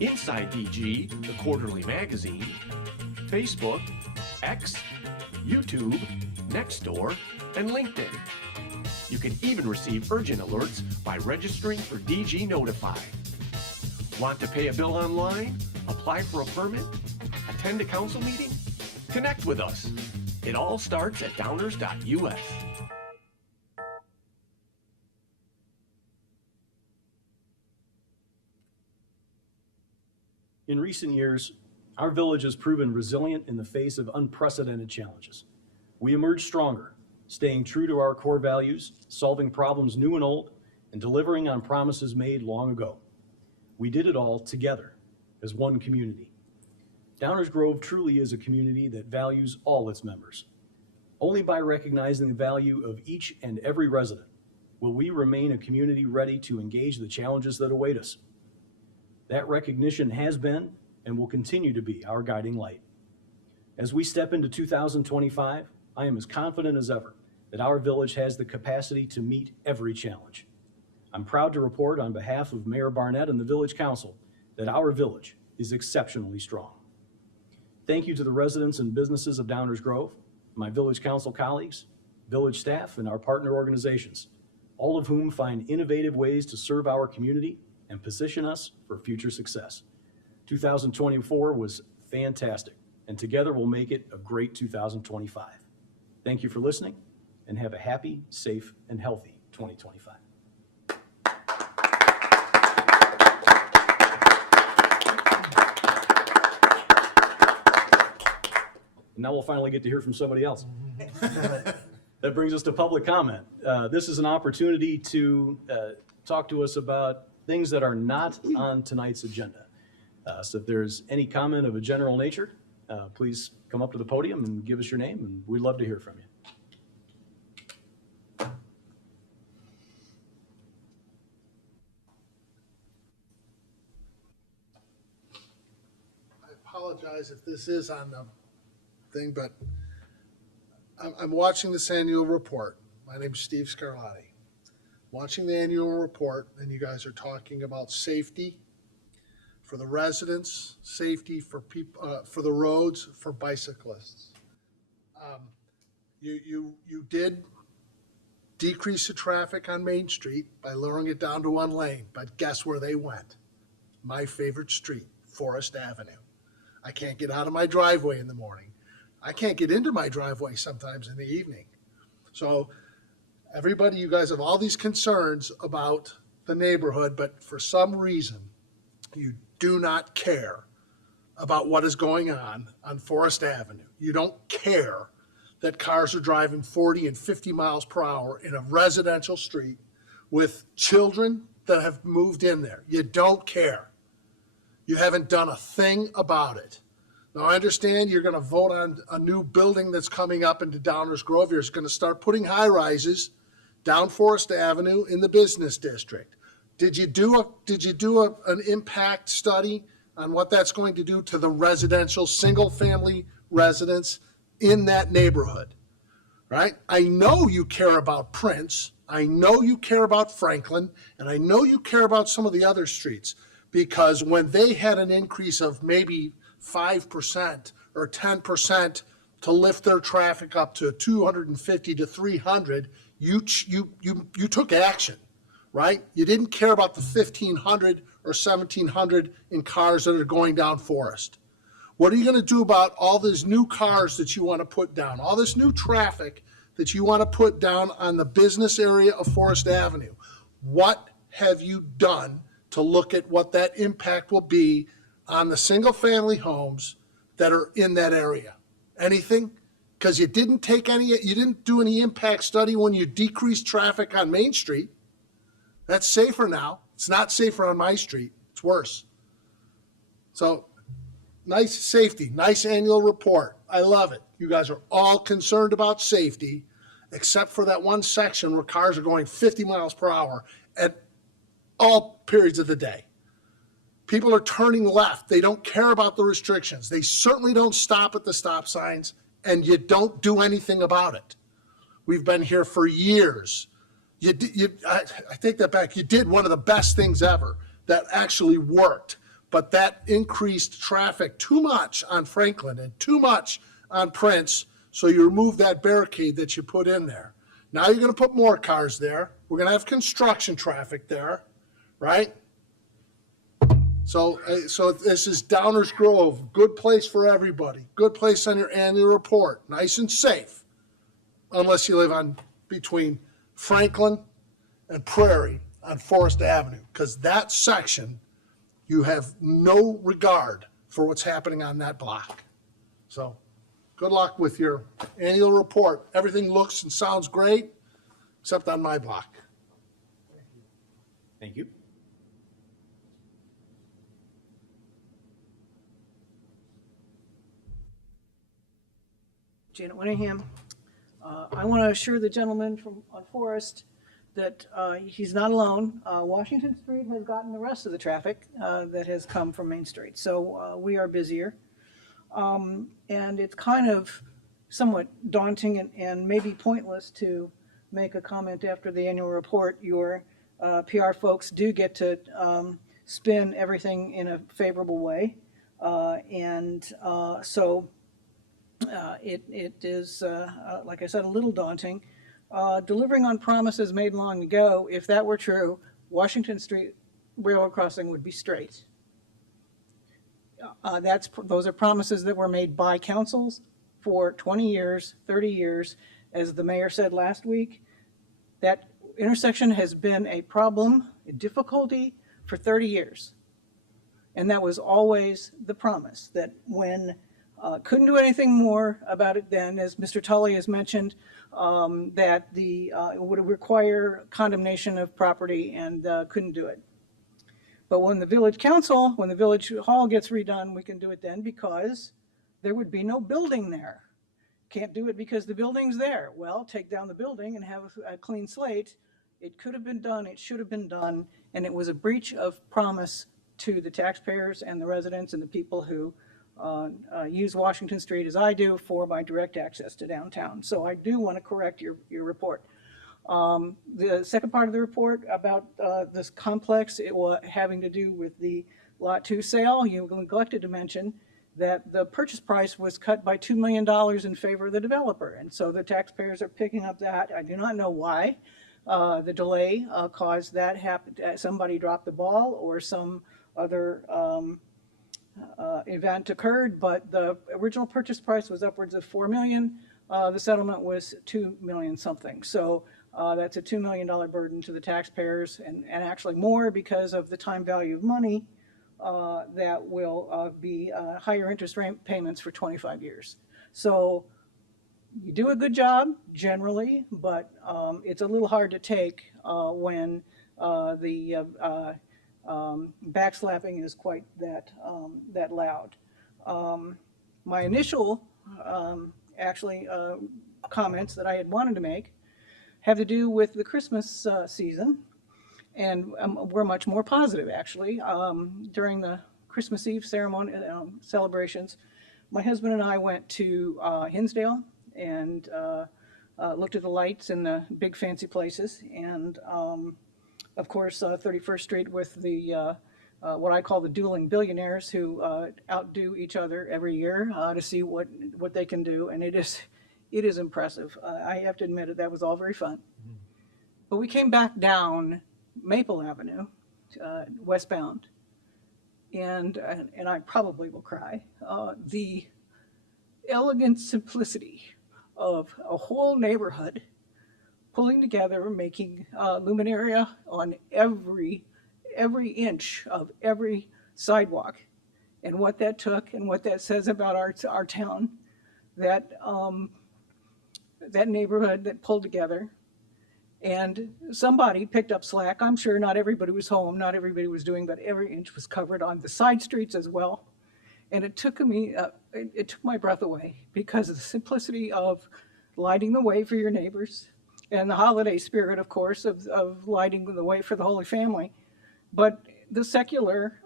Inside DG, the quarterly magazine, Facebook, X, YouTube, Nextdoor, and LinkedIn. You can even receive urgent alerts by registering for DG Notify. Want to pay a bill online? Apply for a permit? Attend a council meeting? Connect with us. It all starts at downers.us. In recent years, our village has proven resilient in the face of unprecedented challenges. We emerged stronger, staying true to our core values, solving problems new and old, and delivering on promises made long ago. We did it all together as one community. Downers Grove truly is a community that values all its members. Only by recognizing the value of each and every resident will we remain a community ready to engage the challenges that await us. That recognition has been and will continue to be our guiding light. As we step into 2025, I am as confident as ever that our village has the capacity to meet every challenge. I'm proud to report on behalf of Mayor Barnett and the Village Council that our village is exceptionally strong. Thank you to the residents and businesses of Downers Grove, my Village Council colleagues, village staff, and our partner organizations, all of whom find innovative ways to serve our community and position us for future success. 2024 was fantastic, and together we'll make it a great 2025. Thank you for listening, and have a happy, safe, and healthy 2025. Now we'll finally get to hear from somebody else. That brings us to public comment. This is an opportunity to talk to us about things that are not on tonight's agenda. So if there's any comment of a general nature, please come up to the podium and give us your name, and we'd love to hear from you. I apologize if this is on the thing, but I'm watching this annual report. My name's Steve Scarlatti. Watching the annual report, and you guys are talking about safety for the residents, safety for people, for the roads, for bicyclists. You did decrease the traffic on Main Street by lowering it down to one lane, but guess where they went? My favorite street, Forest Avenue. I can't get out of my driveway in the morning. I can't get into my driveway sometimes in the evening. So everybody, you guys have all these concerns about the neighborhood, but for some reason, you do not care about what is going on Forest Avenue. You don't care that cars are driving 40 and 50 miles per hour in a residential street with children that have moved in there. You don't care. You haven't done a thing about it. Now, I understand you're going to vote on a new building that's coming up into Downers Grove. You're going to start putting high rises down Forest Avenue in the business district. Did you do an impact study on what that's going to do to the residential single-family residents in that neighborhood? Right? I know you care about Prince. I know you care about Franklin, and I know you care about some of the other streets, because when they had an increase of maybe 5% or 10% to lift their traffic up to 250 to 300, you took action, right? You didn't care about the 1,500 or 1,700 in cars that are going down Forest. What are you going to do about all these new cars that you want to put down, all this new traffic that you want to put down on the business area of Forest Avenue? What have you done to look at what that impact will be on the single-family homes that are in that area? Anything? Because you didn't do any impact study when you decreased traffic on Main Street. That's safer now. It's not safer on my street. It's worse. So, nice safety, nice annual report. I love it. You guys are all concerned about safety, except for that one section where cars are going 50 miles per hour at all periods of the day. People are turning left. They don't care about the restrictions. They certainly don't stop at the stop signs, and you don't do anything about it. We've been here for years. I take that back. You did one of the best things ever that actually worked, but that increased traffic too much on Franklin and too much on Prince, so you removed that barricade that you put in there. Now you're going to put more cars there. We're going to have construction traffic there, right? So this is Downers Grove, good place for everybody, good place on your annual report, nice and safe, unless you live on between Franklin and Prairie on Forest Avenue, because that section, you have no regard for what's happening on that block. So good luck with your annual report. Everything looks and sounds great, except on my block. Thank you. Janet Winningham. I want to assure the gentleman on Forest that he's not alone. Washington Street has gotten the rest of the traffic that has come from Main Street, so we are busier. And it's kind of somewhat daunting and maybe pointless to make a comment after the annual report. Your PR folks do get to spin everything in a favorable way. So it is, like I said, a little daunting. Delivering on promises made long ago, if that were true, Washington Street Railroad Crossing would be straight. Those are promises that were made by councils for 20 years, 30 years. As the mayor said last week, that intersection has been a problem, a difficulty for 30 years. And that was always the promise, that when couldn't do anything more about it then, as Mr. Tully has mentioned, that it would require condemnation of property and couldn't do it. But when the village council, when the village hall gets redone, we can do it then, because there would be no building there. Can't do it because the building's there. Well, take down the building and have a clean slate. It could have been done, it should have been done, and it was a breach of promise to the taxpayers and the residents and the people who use Washington Street, as I do, for my direct access to downtown. So I do want to correct your report. The second part of the report about this complex, it was having to do with the Lot 2 sale. You neglected to mention that the purchase price was cut by $2 million in favor of the developer. And so the taxpayers are picking up that. I do not know why the delay caused that happen. Somebody dropped the ball or some other event occurred, but the original purchase price was upwards of $4 million. The settlement was $2 million something. So that's a $2 million burden to the taxpayers, and actually more because of the time value of money that will be higher interest rate payments for 25 years. So You do a good job generally, but it's a little hard to take when the backslapping is quite that loud. My initial actually comments that I had wanted to make have to do with the Christmas season, and were much more positive actually. During the Christmas Eve ceremony celebrations, my husband and I went to Hinsdale and looked at the lights in the big fancy places, and of course 31st Street with the what I call the dueling billionaires who outdo each other every year to see what they can do, and it is impressive. I have to admit it, that was all very fun. But we came back down Maple Avenue, westbound, and I probably will cry. The elegant simplicity of a whole neighborhood pulling together, making luminaria on every inch of every sidewalk, and what that took and what that says about our town, that neighborhood that pulled together. And somebody picked up slack. I'm sure not everybody was home, not everybody was doing, but every inch was covered on the side streets as well. And it took me, it took my breath away, because of the simplicity of lighting the way for your neighbors, and the holiday spirit, of course, of lighting the way for the Holy Family. But the secular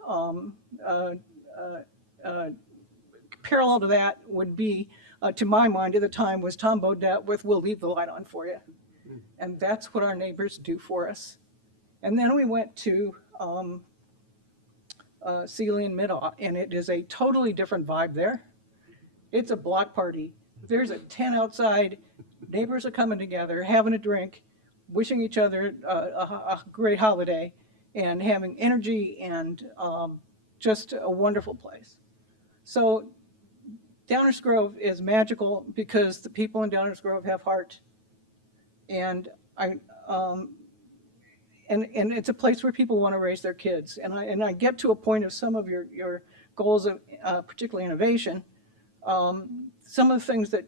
parallel to that would be, to my mind at the time, was Tom Bodett with "We'll Leave the Light On For You." And that's what our neighbors do for us. And then we went to Sealy and Middaw, and it is a totally different vibe there. It's a block party. There's a tent outside. Neighbors are coming together, having a drink, wishing each other a great holiday, and having energy, and just a wonderful place. So Downers Grove is magical because the people in Downers Grove have heart. And and it's a place where people want to raise their kids. And I get to a point of some of your goals of particularly innovation. Some of the things that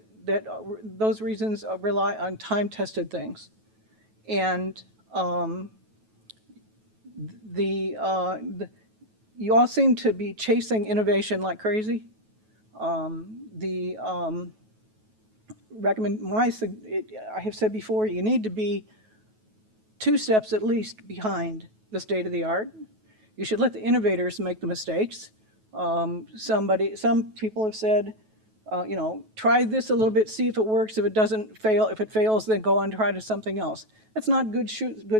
those reasons rely on time-tested things, and you all seem to be chasing innovation like crazy. I have said before, you need to be 2 steps at least behind the state of the art. You should let the innovators make the mistakes. Some people have said, try this a little bit, see if it works. If it doesn't fail, if it fails, then go on and try to something else. That's not good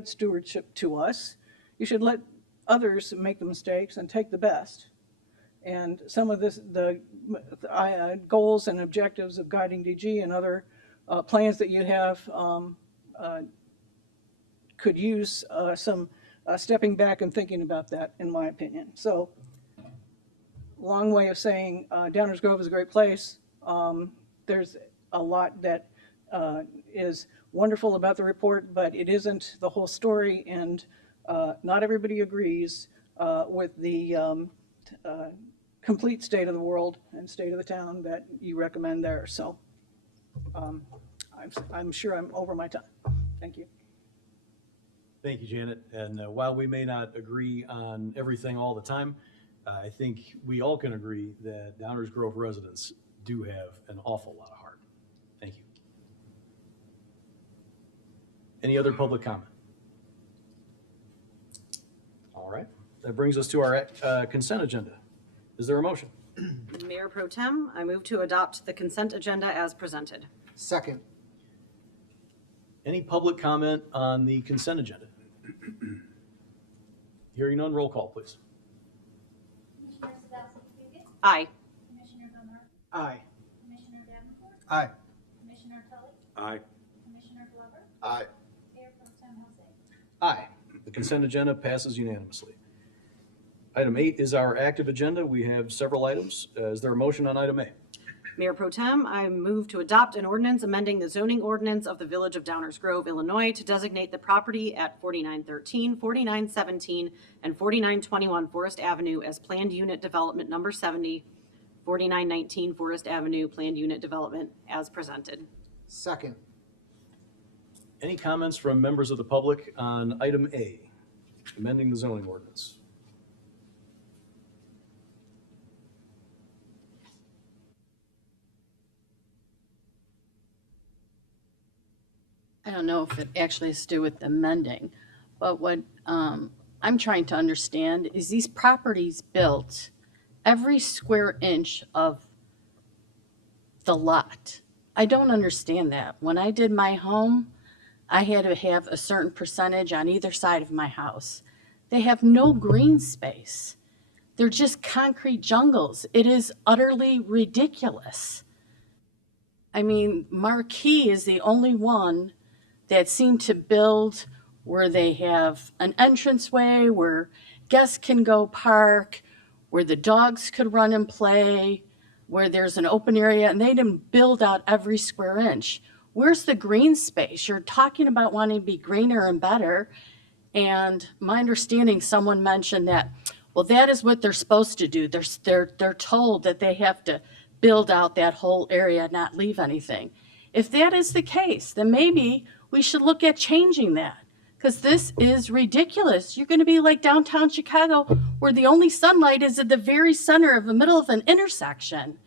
stewardship to us. You should let others make the mistakes and take the best. And some of the goals and objectives of Guiding DG and other plans that you have could use some stepping back and thinking about that, in my opinion. So, long way of saying Downers Grove is a great place. There's a lot that is wonderful about the report, but it isn't the whole story, and not everybody agrees with the complete state of the world and state of the town that you recommend there. So I'm sure I'm over my time. Thank you. Thank you, Janet. And while we may not agree on everything all the time, I think we all can agree that Downers Grove residents do have an awful lot of heart. Thank you. Any other public comment? All right. That brings us to our consent agenda. Is there a motion? Mayor Pro Tem, I move to adopt the consent agenda as presented. Second. Any public comment on the consent agenda? Hearing none, roll call, please. Commissioner Sadowski-Figan, Aye. Commissioner Bernard, Aye. Commissioner Davenport, Aye. Commissioner Tully, Aye. Commissioner Glover, Aye. Mayor Pro Tem Jose. Aye. The consent agenda passes unanimously. Item 8 is our active agenda. We have several items. Is there a motion on item A? Mayor Pro Tem, I move to adopt an ordinance amending the zoning ordinance of the Village of Downers Grove, Illinois, to designate the property at 4913, 4917, and 4921 Forest Avenue as Planned Unit Development Number 70, 4919 Forest Avenue Planned Unit Development as presented. Second. Any comments from members of the public on item A, amending the zoning ordinance? I don't know if it actually has to do with amending, but what I'm trying to understand is these properties built every square inch of the lot. I don't understand that. When I did my home, I had to have a certain percentage on either side of my house. They have no green space. They're just concrete jungles. It is utterly ridiculous. I mean, Marquee is the only one that seemed to build where they have an entranceway where guests can go park, where the dogs could run and play, where there's an open area, and they didn't build out every square inch. Where's the green space? You're talking about wanting to be greener and better. And my understanding, someone mentioned that, well, that is what they're supposed to do. They're told that they have to build out that whole area, not leave anything. If that is the case, then maybe we should look at changing that, because this is ridiculous. You're going to be like downtown Chicago, where the only sunlight is at the very center of the middle of an intersection.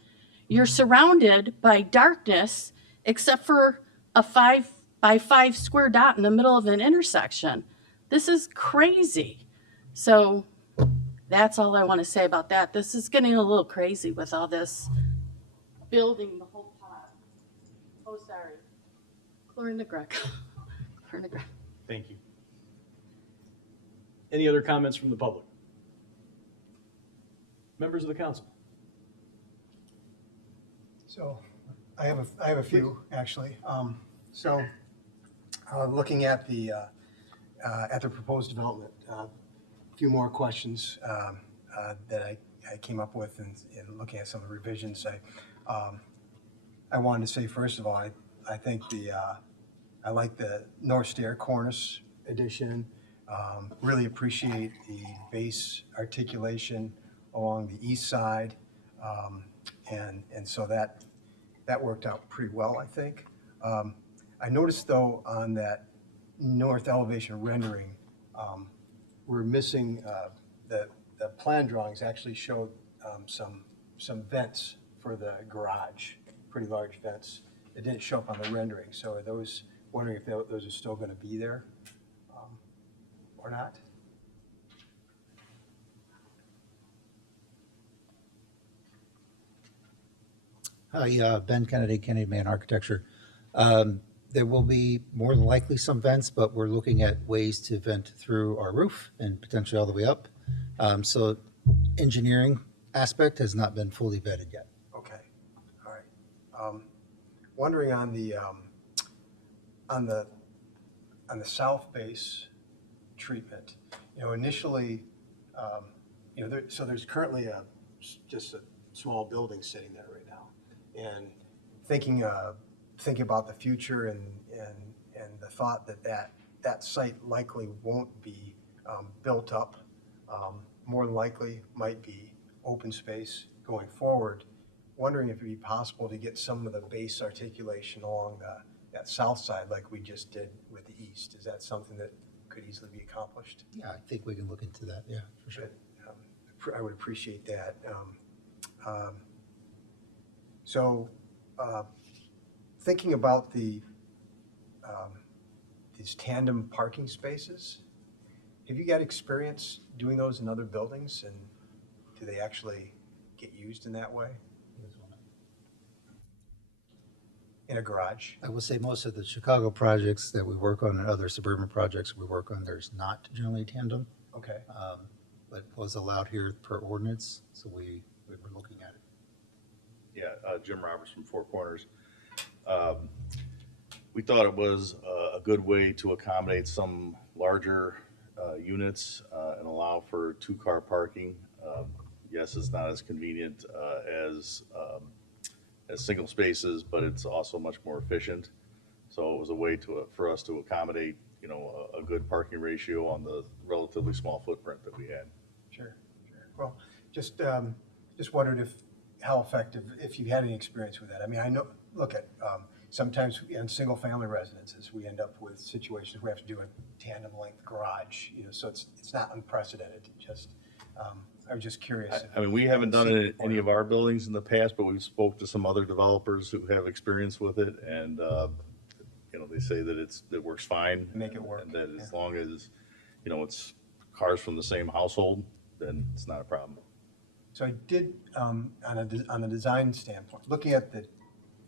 You're surrounded by darkness, except for a 5 by 5 square dot in the middle of an intersection. This is crazy. So that's all I want to say about that. This is getting a little crazy with all this building the whole time. Oh, sorry. Chlorina Greco. Chlorina Greco. Thank you. Any other comments from the public? Members of the council? So I have a few, actually. Looking at the proposed development, a few more questions that I came up with in looking at some of the revisions. I wanted to say, first of all, I think I like the North Stair Cornice addition. Really appreciate the base articulation along the east side. And so that worked out pretty well, I think. I noticed, though, on that north elevation rendering, we're missing, the plan drawings actually showed some vents for the garage, pretty large vents. It didn't show up on the rendering, so are those, wondering if those are still going to be there or not? Hi, Ben Kennedy, Kennedy Man Architecture. There will be more than likely some vents, but we're looking at ways to vent through our roof and potentially all the way up. So engineering aspect has not been fully vetted yet. Okay, all right. Wondering on the south base treatment, initially, so there's currently just a small building sitting there right now, and thinking about the future and the thought that site likely won't be built up, more than likely might be open space going forward. Wondering if it'd be possible to get some of the base articulation along that south side like we just did with the east. Is that something that could easily be accomplished? Yeah, I think we can look into that, yeah, for sure. I would appreciate that. Thinking about these tandem parking spaces, have you got experience doing those in other buildings, and do they actually get used in that way? In a garage? I will say most of the Chicago projects that we work on and other suburban projects we work on, there's not generally tandem, Okay. but was allowed here per ordinance, so we were looking at it. Yeah, Jim Roberts from Four Corners. We thought it was a good way to accommodate some larger units and allow for two-car parking. Yes, it's not as convenient as single spaces, but it's also much more efficient. So it was a way for us to accommodate, a good parking ratio on the relatively small footprint that we had. Sure. Well, just wondered how effective, if you had any experience with that. I mean, I know, look at, sometimes in single-family residences, we end up with situations where we have to do a tandem-length garage, so it's not unprecedented, just, I was just curious. I mean, we haven't done it in any of our buildings in the past, but we've spoke to some other developers who have experience with it, and, they say that it works fine. Make it work, And that yeah. as long as, it's cars from the same household, then it's not a problem. So I did, on the design standpoint, looking at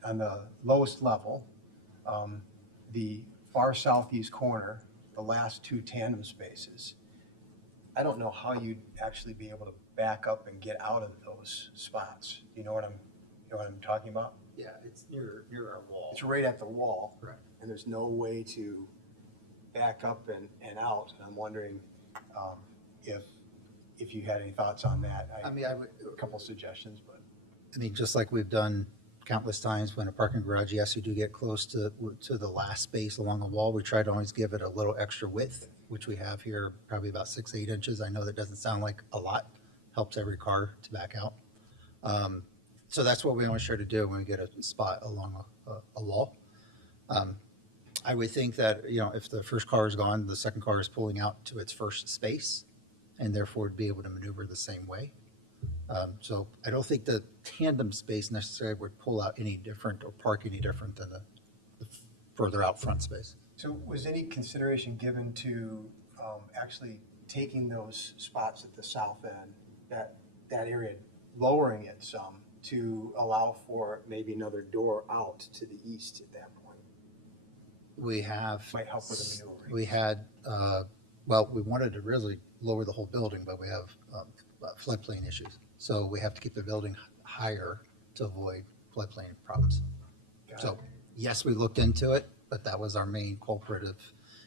on the lowest level, the far southeast corner, the last two tandem spaces, I don't know how you'd actually be able to back up and get out of those spots. You know what I'm talking about? Yeah, it's near our wall. It's right at the wall. Correct. And there's no way to back up and out. And I'm wondering if you had any thoughts on that. I mean, I would, A couple suggestions, but. just like we've done countless times when a parking garage, yes, you do get close to the last space along the wall. We try to always give it a little extra width, which we have here, probably about 6-8 inches. I know that doesn't sound like a lot, helps every car to back out. So that's what we always try to do when we get a spot along a wall. I would think that, if the first car is gone, the second car is pulling out to its first space and therefore would be able to maneuver the same way. So I don't think the tandem space necessarily would pull out any different or park any different than the further out front space. So was any consideration given to actually taking those spots at the south end, that area, lowering it some to allow for maybe another door out to the east at that point? We have. Might help with the maneuvering. We had, we wanted to really lower the whole building, but we have floodplain issues. So we have to keep the building higher to avoid floodplain problems. Got So, it. yes, we looked into it, but that was our main culprit of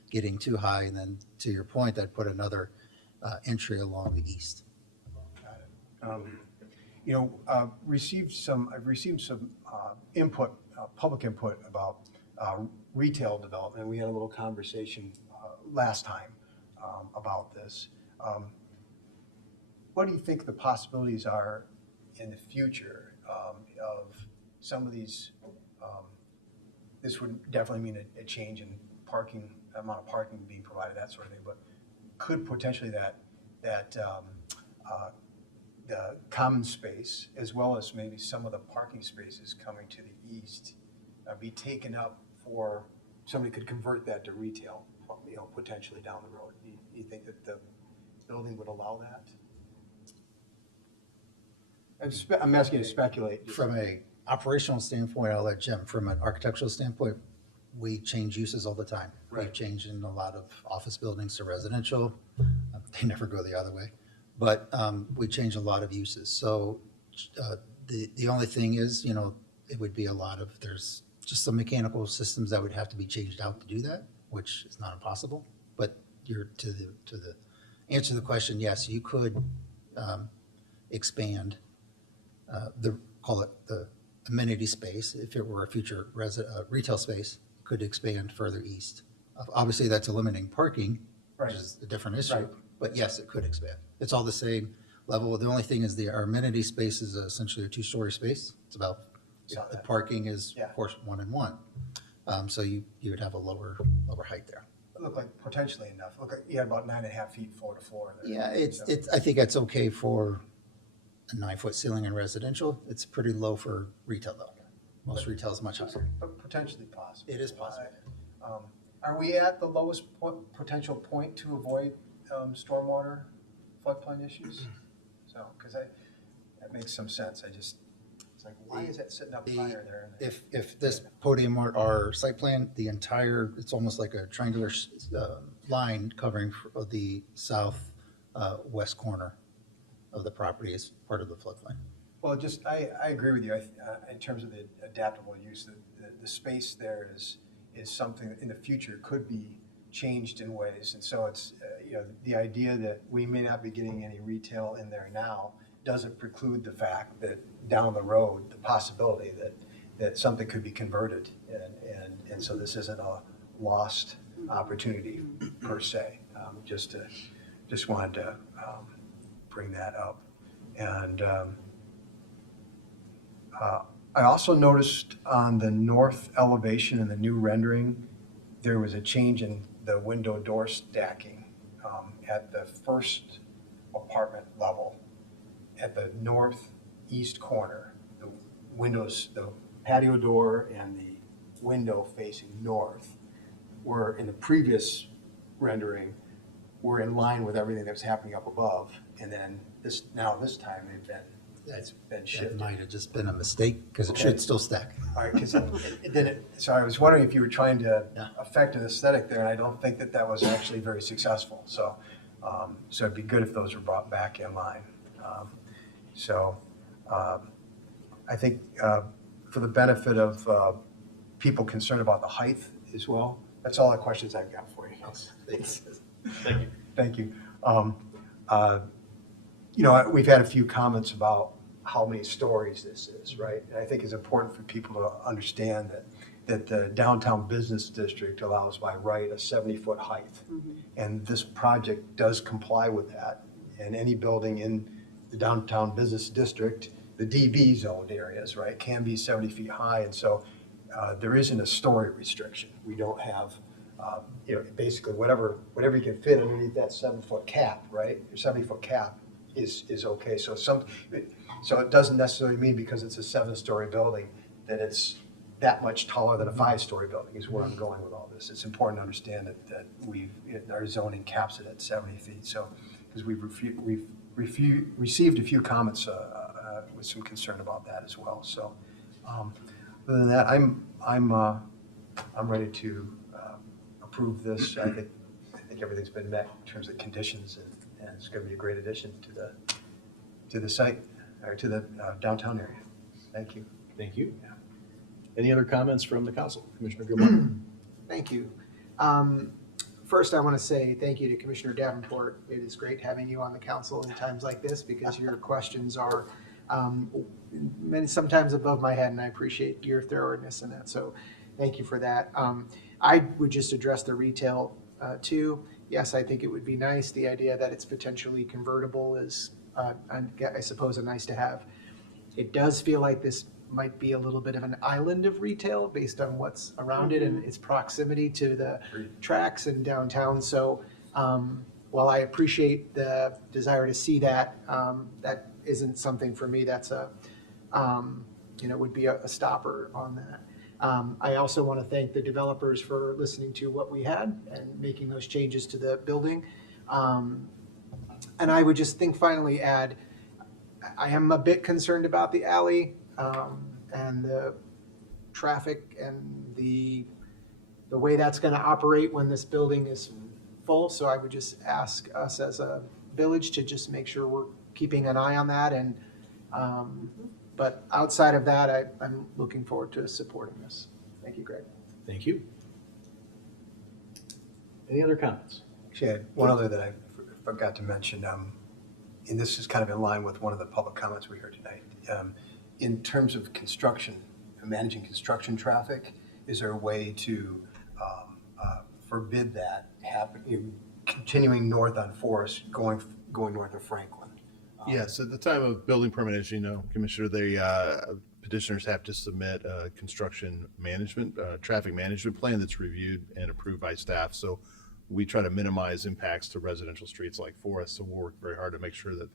getting too high. And then, to your point, that put another entry along the east. Got it. I've received some input, public input about retail development. We had a little conversation last time about this. What do you think the possibilities are in the future of some of these? This would definitely mean a change in parking, amount of parking being provided, that sort of thing, but could potentially that the common space, as well as maybe some of the parking spaces coming to the east, be taken up for, somebody could convert that to retail, potentially down the road. Do you think that the building would allow that? I'm asking you to speculate. From a operational standpoint, I'll let Jim. From an architectural standpoint, we change uses all the time. Right. We've changed in a lot of office buildings to residential. They never go the other way. But we change a lot of uses. So the only thing is, it would be a lot of, there's just some mechanical systems that would have to be changed out to do that, which is not impossible. But to the answer the question, yes, you could expand call it the amenity space. If it were a future retail space, could expand further east. Obviously, that's eliminating parking, Right. which is a different issue. Right. But yes, it could expand. It's all the same level. The only thing is our amenity space is essentially a 2-story space. It's about, Saw the that. parking is, Yeah. of course, 1 and 1. So you would have a lower height there. It looked like potentially enough. Look, you had about 9.5 feet floor to floor there. Yeah, So- I think that's okay for a 9-foot ceiling in residential. It's pretty low for retail though. Most retail is much higher. But potentially possible. It is possible. Are we at the lowest potential point to avoid stormwater floodplain issues? So, because that makes some sense. It's like, why is that sitting up higher there? If this podium were our site plan, it's almost like a triangular line covering the south west corner of the property as part of the floodplain. Well, I agree with you. In terms of the adaptable use, the space there is something that in the future could be changed in ways. And so it's, the idea that we may not be getting any retail in there now doesn't preclude the fact that down the road, the possibility that something could be converted. And so this isn't a lost opportunity per se. Just wanted to bring that up. And I also noticed on the north elevation in the new rendering, there was a change in the window door stacking at the first apartment level. At the northeast corner, the windows, the patio door and the window facing north were, in the previous rendering, were in line with everything that was happening up above. And then this time it's been That shifted. might have just been a mistake, because it should still stack. All right, because so I was wondering if you were trying to Yeah. affect an aesthetic there, and I don't think that was actually very successful. So, so it'd be good if those were brought back in line. I think for the benefit of people concerned about the height as well, that's all the questions I've got for you. Thanks. Thank you. Thank you. We've had a few comments about how many stories this is, right? And I think it's important for people to understand that the downtown business district allows by right a 70-foot height. And this project does comply with that. And any building in the downtown business district, the DB zoned areas, right, can be 70 feet high. And so there isn't a story restriction. We don't have, basically whatever you can fit underneath that 7-foot cap, right? Your 70-foot cap is okay. So it doesn't necessarily mean because it's a 7-story building that it's that much taller than a 5-story building is where I'm going with all this. It's important to understand that our zoning caps it at 70 feet. So, because we've received a few comments with some concern about that as well. So, other than that, I'm ready to approve this. I think everything's been met in terms of conditions, and it's going to be a great addition to the site or to the downtown area. Thank you. Thank you. Any other comments from the council? Commissioner Gilmore? Thank you. First, I want to say thank you to Commissioner Davenport. It is great having you on the council in times like this because your questions are sometimes above my head, and I appreciate your thoroughness in that. So thank you for that. I would just address the retail too. Yes, I think it would be nice. The idea that it's potentially convertible is, I suppose, a nice to have. It does feel like this might be a little bit of an island of retail based on what's around it and its proximity to the tracks and downtown. So while I appreciate the desire to see that, that isn't something for me that's would be a stopper on that. I also want to thank the developers for listening to what we had and making those changes to the building. And I would just finally add, I am a bit concerned about the alley and the traffic and the way that's going to operate when this building is full. So I would just ask us as a village to just make sure we're keeping an eye on that. And but outside of that, I'm looking forward to supporting this. Thank you, Greg. Thank you. Any other comments? Actually, I had one other that I forgot to mention, and this is kind of in line with one of the public comments we heard tonight. In terms of construction, managing construction traffic, is there a way to forbid that happening, continuing north on Forest, going north of Franklin? Yes, at the time of building permit, as you know, Commissioner, petitioners have to submit a construction management, traffic management plan that's reviewed and approved by staff. So we try to minimize impacts to residential streets like Forest. So we'll work very hard to make sure that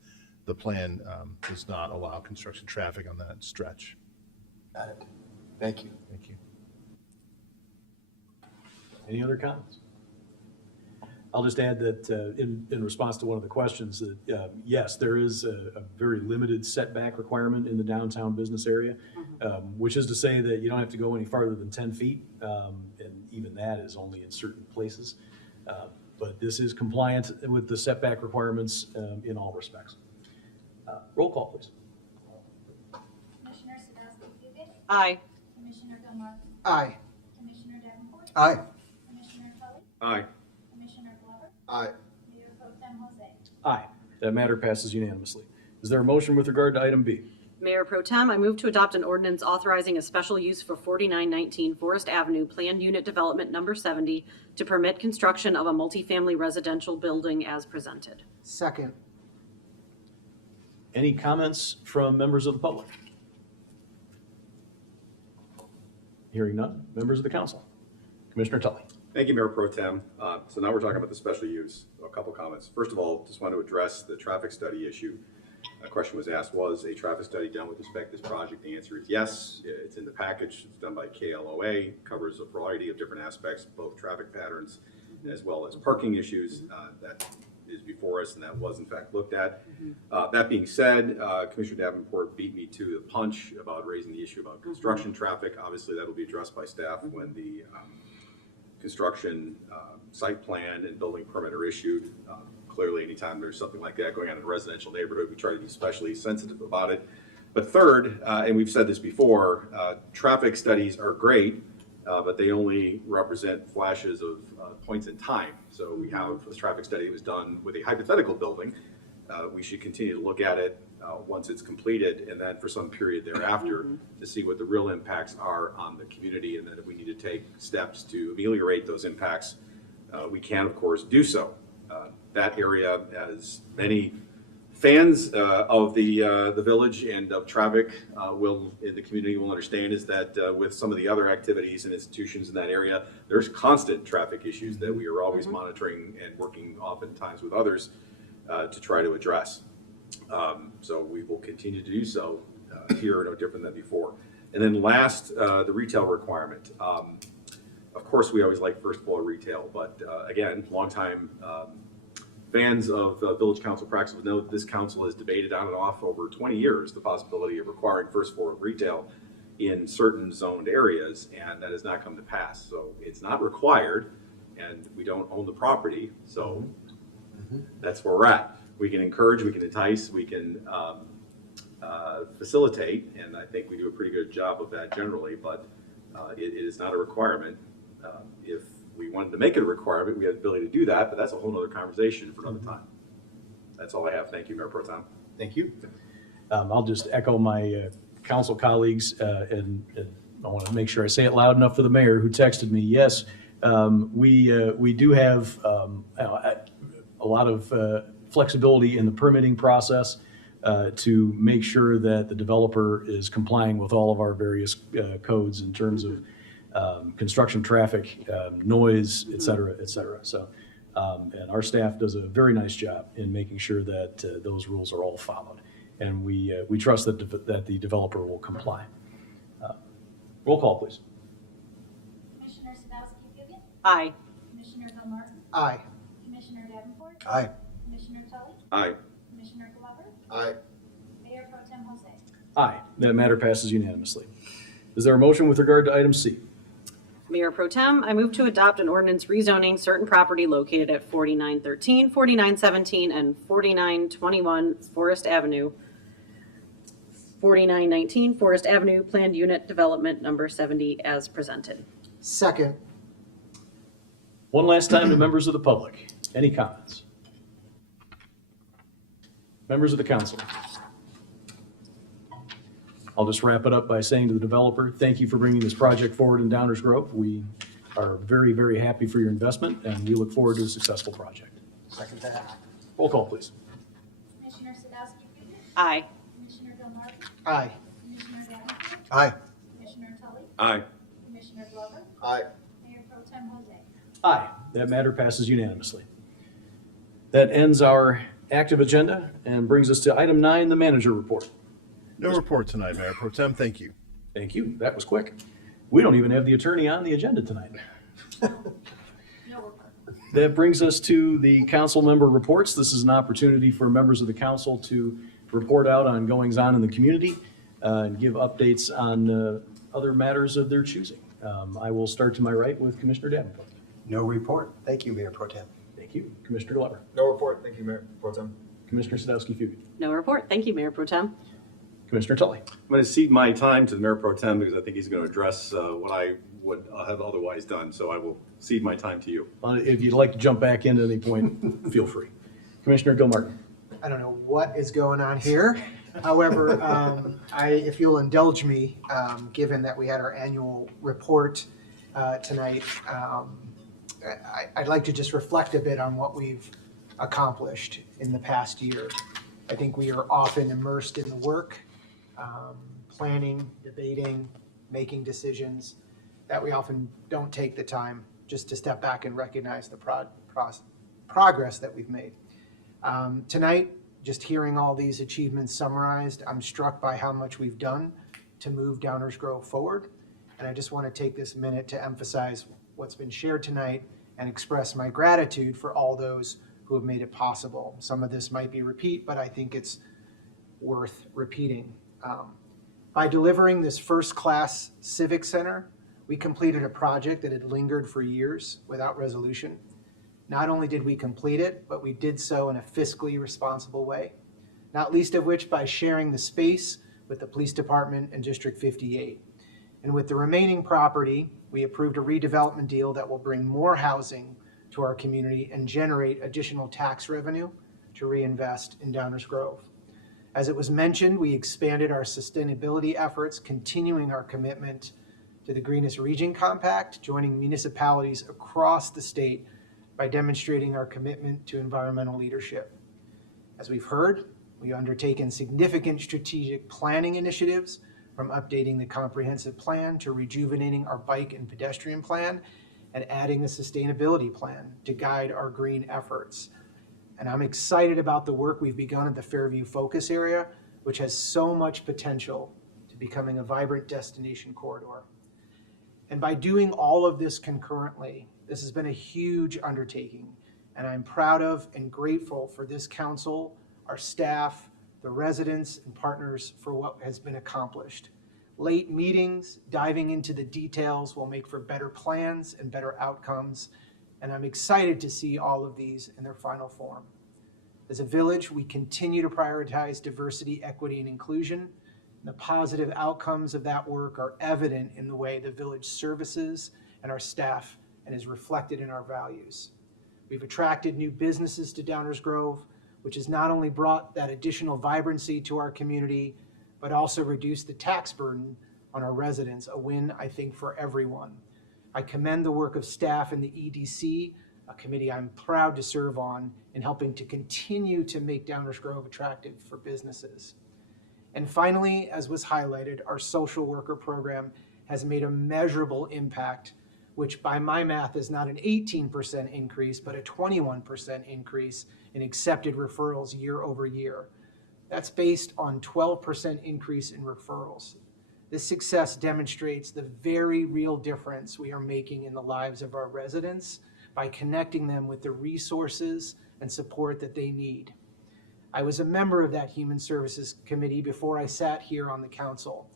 the plan does not allow construction traffic on that stretch. Got it. Thank you. Thank you. Any other comments? I'll just add that in response to one of the questions, that yes, there is a very limited setback requirement in the downtown business area, which is to say that you don't have to go any farther than 10 feet, and even that is only in certain places. But this is compliant with the setback requirements in all respects. Roll call, please. Commissioner Sadowski-Fugit, Aye. Commissioner Gilmore, Aye. Commissioner Davenport, Aye. Commissioner Tully, Aye. Commissioner Glover, Aye. Mayor Pro Tem Jose. Aye. That matter passes unanimously. Is there a motion with regard to item B? Mayor Pro Tem, I move to adopt an ordinance authorizing a special use for 4919 Forest Avenue Planned Unit Development Number 70 to permit construction of a multifamily residential building as presented. Second. Any comments from members of the public? Hearing none, members of the council. Commissioner Tully. Thank you, Mayor Pro Tem. So now we're talking about the special use. A couple comments. First of all, just want to address the traffic study issue. A question was asked, was a traffic study done with respect to this project? The answer is yes. It's in the package. It's done by KLOA, covers a variety of different aspects, both traffic patterns as well as parking issues. That is before us, and that was in fact looked at. That being said, Commissioner Davenport beat me to the punch about raising the issue about construction traffic. Obviously, that'll be addressed by staff when the construction site plan and building permit are issued. Clearly, anytime there's something like that going on in a residential neighborhood, we try to be especially sensitive about it. But third, and we've said this before, traffic studies are great, but they only represent flashes of points in time. So we have a traffic study that was done with a hypothetical building. We should continue to look at it once it's completed, and then for some period thereafter to see what the real impacts are on the community, and then if we need to take steps to ameliorate those impacts, we can of course do so. That area, as many fans of the village and of traffic in the community will understand, is that with some of the other activities and institutions in that area, there's constant traffic issues that we are always monitoring and working oftentimes with others to try to address. So we will continue to do so here, no different than before. And then last, the retail requirement. Of course, we always like first floor retail, but again, longtime fans of village council practice would know that this council has debated on and off over 20 years the possibility of requiring first floor retail in certain zoned areas, and that has not come to pass. So it's not required, and we don't own the property, so that's where we're at. We can encourage, we can entice, we can facilitate, and I think we do a pretty good job of that generally, but it is not a requirement. If we wanted to make it a requirement, we have the ability to do that, but that's a whole other conversation for another time. That's all I have. Thank you, Mayor Pro Tem. Thank you. I'll just echo my council colleagues, and I want to make sure I say it loud enough for the mayor who texted me. Yes, we do have a lot of flexibility in the permitting process to make sure that the developer is complying with all of our various codes in terms of construction traffic, noise, et cetera, et cetera. So, and our staff does a very nice job in making sure that those rules are all followed. And we trust that the developer will comply. Roll call, please. Commissioner Sadowski-Figan. Aye. Commissioner Gilmartin. Aye. Commissioner Davenport. Aye. Commissioner Tully. Aye. Commissioner Glover. Aye. Mayor Pro Tem Jose. Aye. That matter passes unanimously. Is there a motion with regard to item C? Mayor Pro Tem, I move to adopt an ordinance rezoning certain property located at 4913, 4917, and 4921 Forest Avenue, 4919 Forest Avenue, Planned Unit Development Number 70 as presented. Second. One last time to members of the public. Any comments? Members of the council. I'll just wrap it up by saying to the developer, thank you for bringing this project forward in Downers Grove. We are very, very happy for your investment, and we look forward to a successful project. Second that. Roll call, please. Commissioner Sadowski-Figan. Aye. Commissioner Gilmartin. Aye. Commissioner Davenport. Aye. Commissioner Tully. Aye. Commissioner Glover. Aye. Mayor Pro Tem Jose. Aye. That matter passes unanimously. That ends our active agenda and brings us to item 9, the manager report. No report tonight, Mayor Pro Tem. Thank you. Thank you. That was quick. We don't even have the attorney on the agenda tonight. That brings us to the council member reports. This is an opportunity for members of the council to report out on goings-on in the community and give updates on other matters of their choosing. I will start to my right with Commissioner Davenport. No report. Thank you, Mayor Pro Tem. Thank you. Commissioner Glover. No report. Thank you, Mayor Pro Tem. Commissioner Sadowski-Figan. No report. Thank you, Mayor Pro Tem. Commissioner Tully. I'm going to cede my time to the Mayor Pro Tem because I think he's going to address what I would have otherwise done. So I will cede my time to you. If you'd like to jump back in at any point, feel free. Commissioner Gilmartin. I don't know what is going on here. However, if you'll indulge me, given that we had our annual report tonight, I'd like to just reflect a bit on what we've accomplished in the past year. I think we are often immersed in the work, planning, debating, making decisions. that we often don't take the time just to step back and recognize the progress that we've made. Tonight, just hearing all these achievements summarized, I'm struck by how much we've done to move Downers Grove forward. And I just want to take this minute to emphasize what's been shared tonight and express my gratitude for all those who have made it possible. Some of this might be repeat, but I think it's worth repeating. By delivering this first-class civic center, we completed a project that had lingered for years without resolution. Not only did we complete it, but we did so in a fiscally responsible way, not least of which by sharing the space with the police department and District 58. And with the remaining property, we approved a redevelopment deal that will bring more housing to our community and generate additional tax revenue to reinvest in Downers Grove. As it was mentioned, we expanded our sustainability efforts, continuing our commitment to the Greenest Region Compact, joining municipalities across the state by demonstrating our commitment to environmental leadership. As we've heard, we've undertaken significant strategic planning initiatives, from updating the comprehensive plan to rejuvenating our bike and pedestrian plan and adding a sustainability plan to guide our green efforts. And I'm excited about the work we've begun at the Fairview Focus area, which has so much potential to becoming a vibrant destination corridor. And by doing all of this concurrently, this has been a huge undertaking, and I'm proud of and grateful for this council, our staff, the residents and partners for what has been accomplished. Late meetings, diving into the details will make for better plans and better outcomes, and I'm excited to see all of these in their final form. As a village, we continue to prioritize diversity, equity, and inclusion. And the positive outcomes of that work are evident in the way the village services and our staff and is reflected in our values. We've attracted new businesses to Downers Grove, which has not only brought that additional vibrancy to our community, but also reduced the tax burden on our residents, a win, I think, for everyone. I commend the work of staff in the EDC, a committee I'm proud to serve on, in helping to continue to make Downers Grove attractive for businesses. And finally, as was highlighted, our social worker program has made a measurable impact, which by my math is not an 18% increase, but a 21% increase in accepted referrals year over year. That's based on 12% increase in referrals. This success demonstrates the very real difference we are making in the lives of our residents by connecting them with the resources and support that they need. I was a member of that Human Services Committee before I sat here on the council.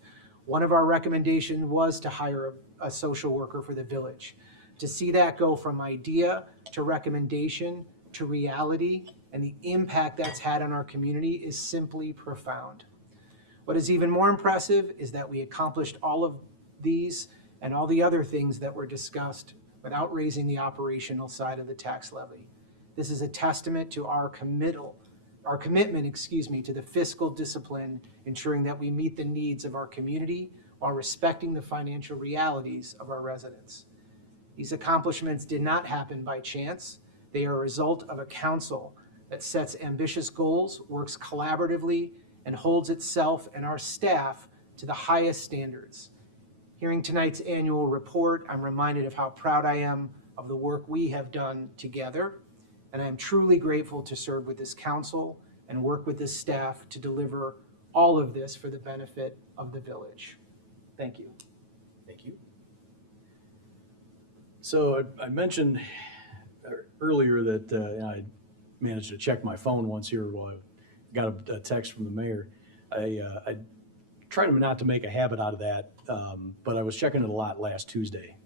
One of our recommendations was to hire a social worker for the village. To see that go from idea to recommendation to reality and the impact that's had on our community is simply profound. What is even more impressive is that we accomplished all of these and all the other things that were discussed without raising the operational side of the tax levy. This is a testament to our commitment, to the fiscal discipline, ensuring that we meet the needs of our community while respecting the financial realities of our residents. These accomplishments did not happen by chance. They are a result of a council that sets ambitious goals, works collaboratively, and holds itself and our staff to the highest standards. Hearing tonight's annual report, I'm reminded of how proud I am of the work we have done together, and I am truly grateful to serve with this council and work with this staff to deliver all of this for the benefit of the village. Thank you. Thank you. So I mentioned earlier that I managed to check my phone once here while I got a text from the mayor. I try not to make a habit out of that, but I was checking it a lot last Tuesday.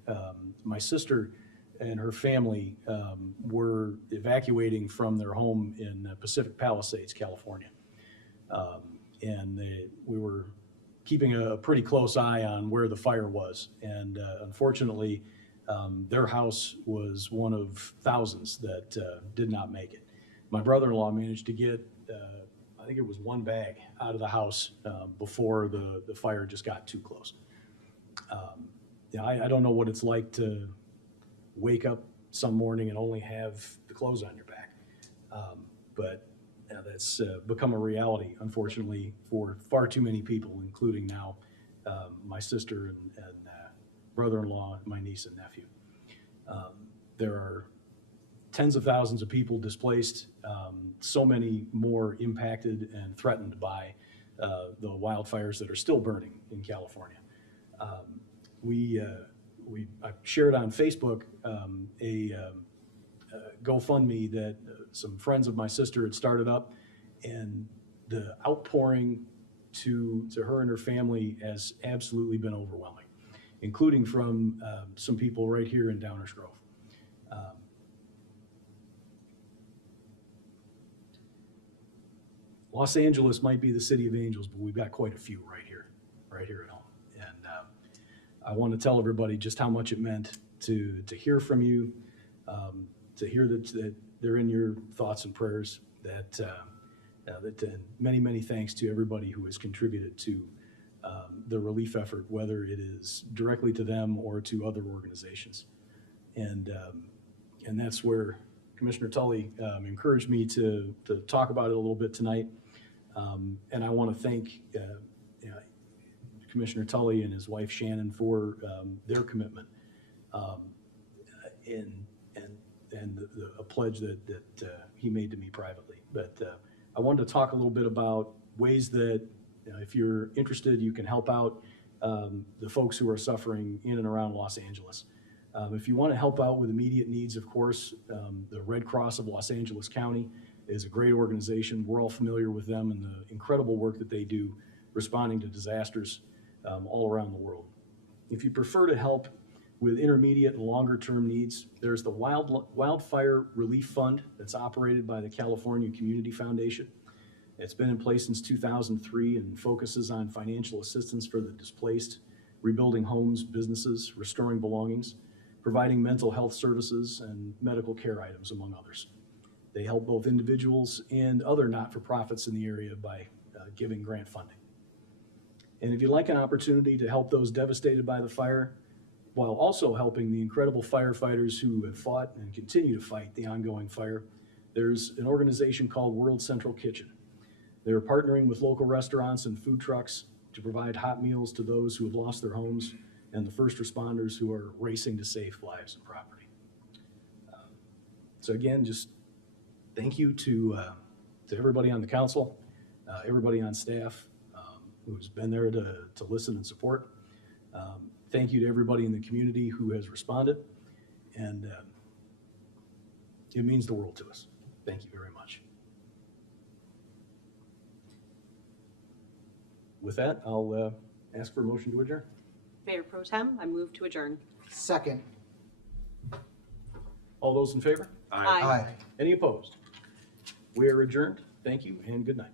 My sister and her family were evacuating from their home in Pacific Palisades, California. And we were keeping a pretty close eye on where the fire was. And unfortunately, their house was one of thousands that did not make it. My brother-in-law managed to get, I think it was one bag out of the house before the fire just got too close. I don't know what it's like to wake up some morning and only have the clothes on your back. But that's become a reality, unfortunately, for far too many people, including now my sister and brother-in-law, my niece and nephew. There are tens of thousands of people displaced, so many more impacted and threatened by the wildfires that are still burning in California. I shared on Facebook a GoFundMe that some friends of my sister had started up, and the outpouring to her and her family has absolutely been overwhelming, including from some people right here in Downers Grove. Los Angeles might be the city of angels, but we've got quite a few right here at home. And I want to tell everybody just how much it meant to hear from you, to hear that they're in your thoughts and prayers, that many, many thanks to everybody who has contributed to the relief effort, whether it is directly to them or to other organizations. And that's where Commissioner Tully encouraged me to talk about it a little bit tonight. And I want to thank Commissioner Tully and his wife Shannon for their commitment and a pledge that he made to me privately. But I wanted to talk a little bit about ways that if you're interested, you can help out the folks who are suffering in and around Los Angeles. If you want to help out with immediate needs, of course, the Red Cross of Los Angeles County is a great organization. We're all familiar with them and the incredible work that they do responding to disasters all around the world. If you prefer to help with intermediate and longer term needs, there's the Wildfire Relief Fund that's operated by the California Community Foundation. It's been in place since 2003 and focuses on financial assistance for the displaced, rebuilding homes, businesses, restoring belongings, providing mental health services and medical care items, among others. They help both individuals and other not-for-profits in the area by giving grant funding. And if you'd like an opportunity to help those devastated by the fire, while also helping the incredible firefighters who have fought and continue to fight the ongoing fire, there's an organization called World Central Kitchen. They're partnering with local restaurants and food trucks to provide hot meals to those who have lost their homes and the first responders who are racing to save lives and property. So again, just thank you to everybody on the council, everybody on staff who's been there to listen and support. Thank you to everybody in the community who has responded, and it means the world to us. Thank you very much. With that, I'll ask for a motion to adjourn. Mayor Pro Tem, I move to adjourn. Second. All those in favor? Aye. Any opposed? We are adjourned. Thank you and good night.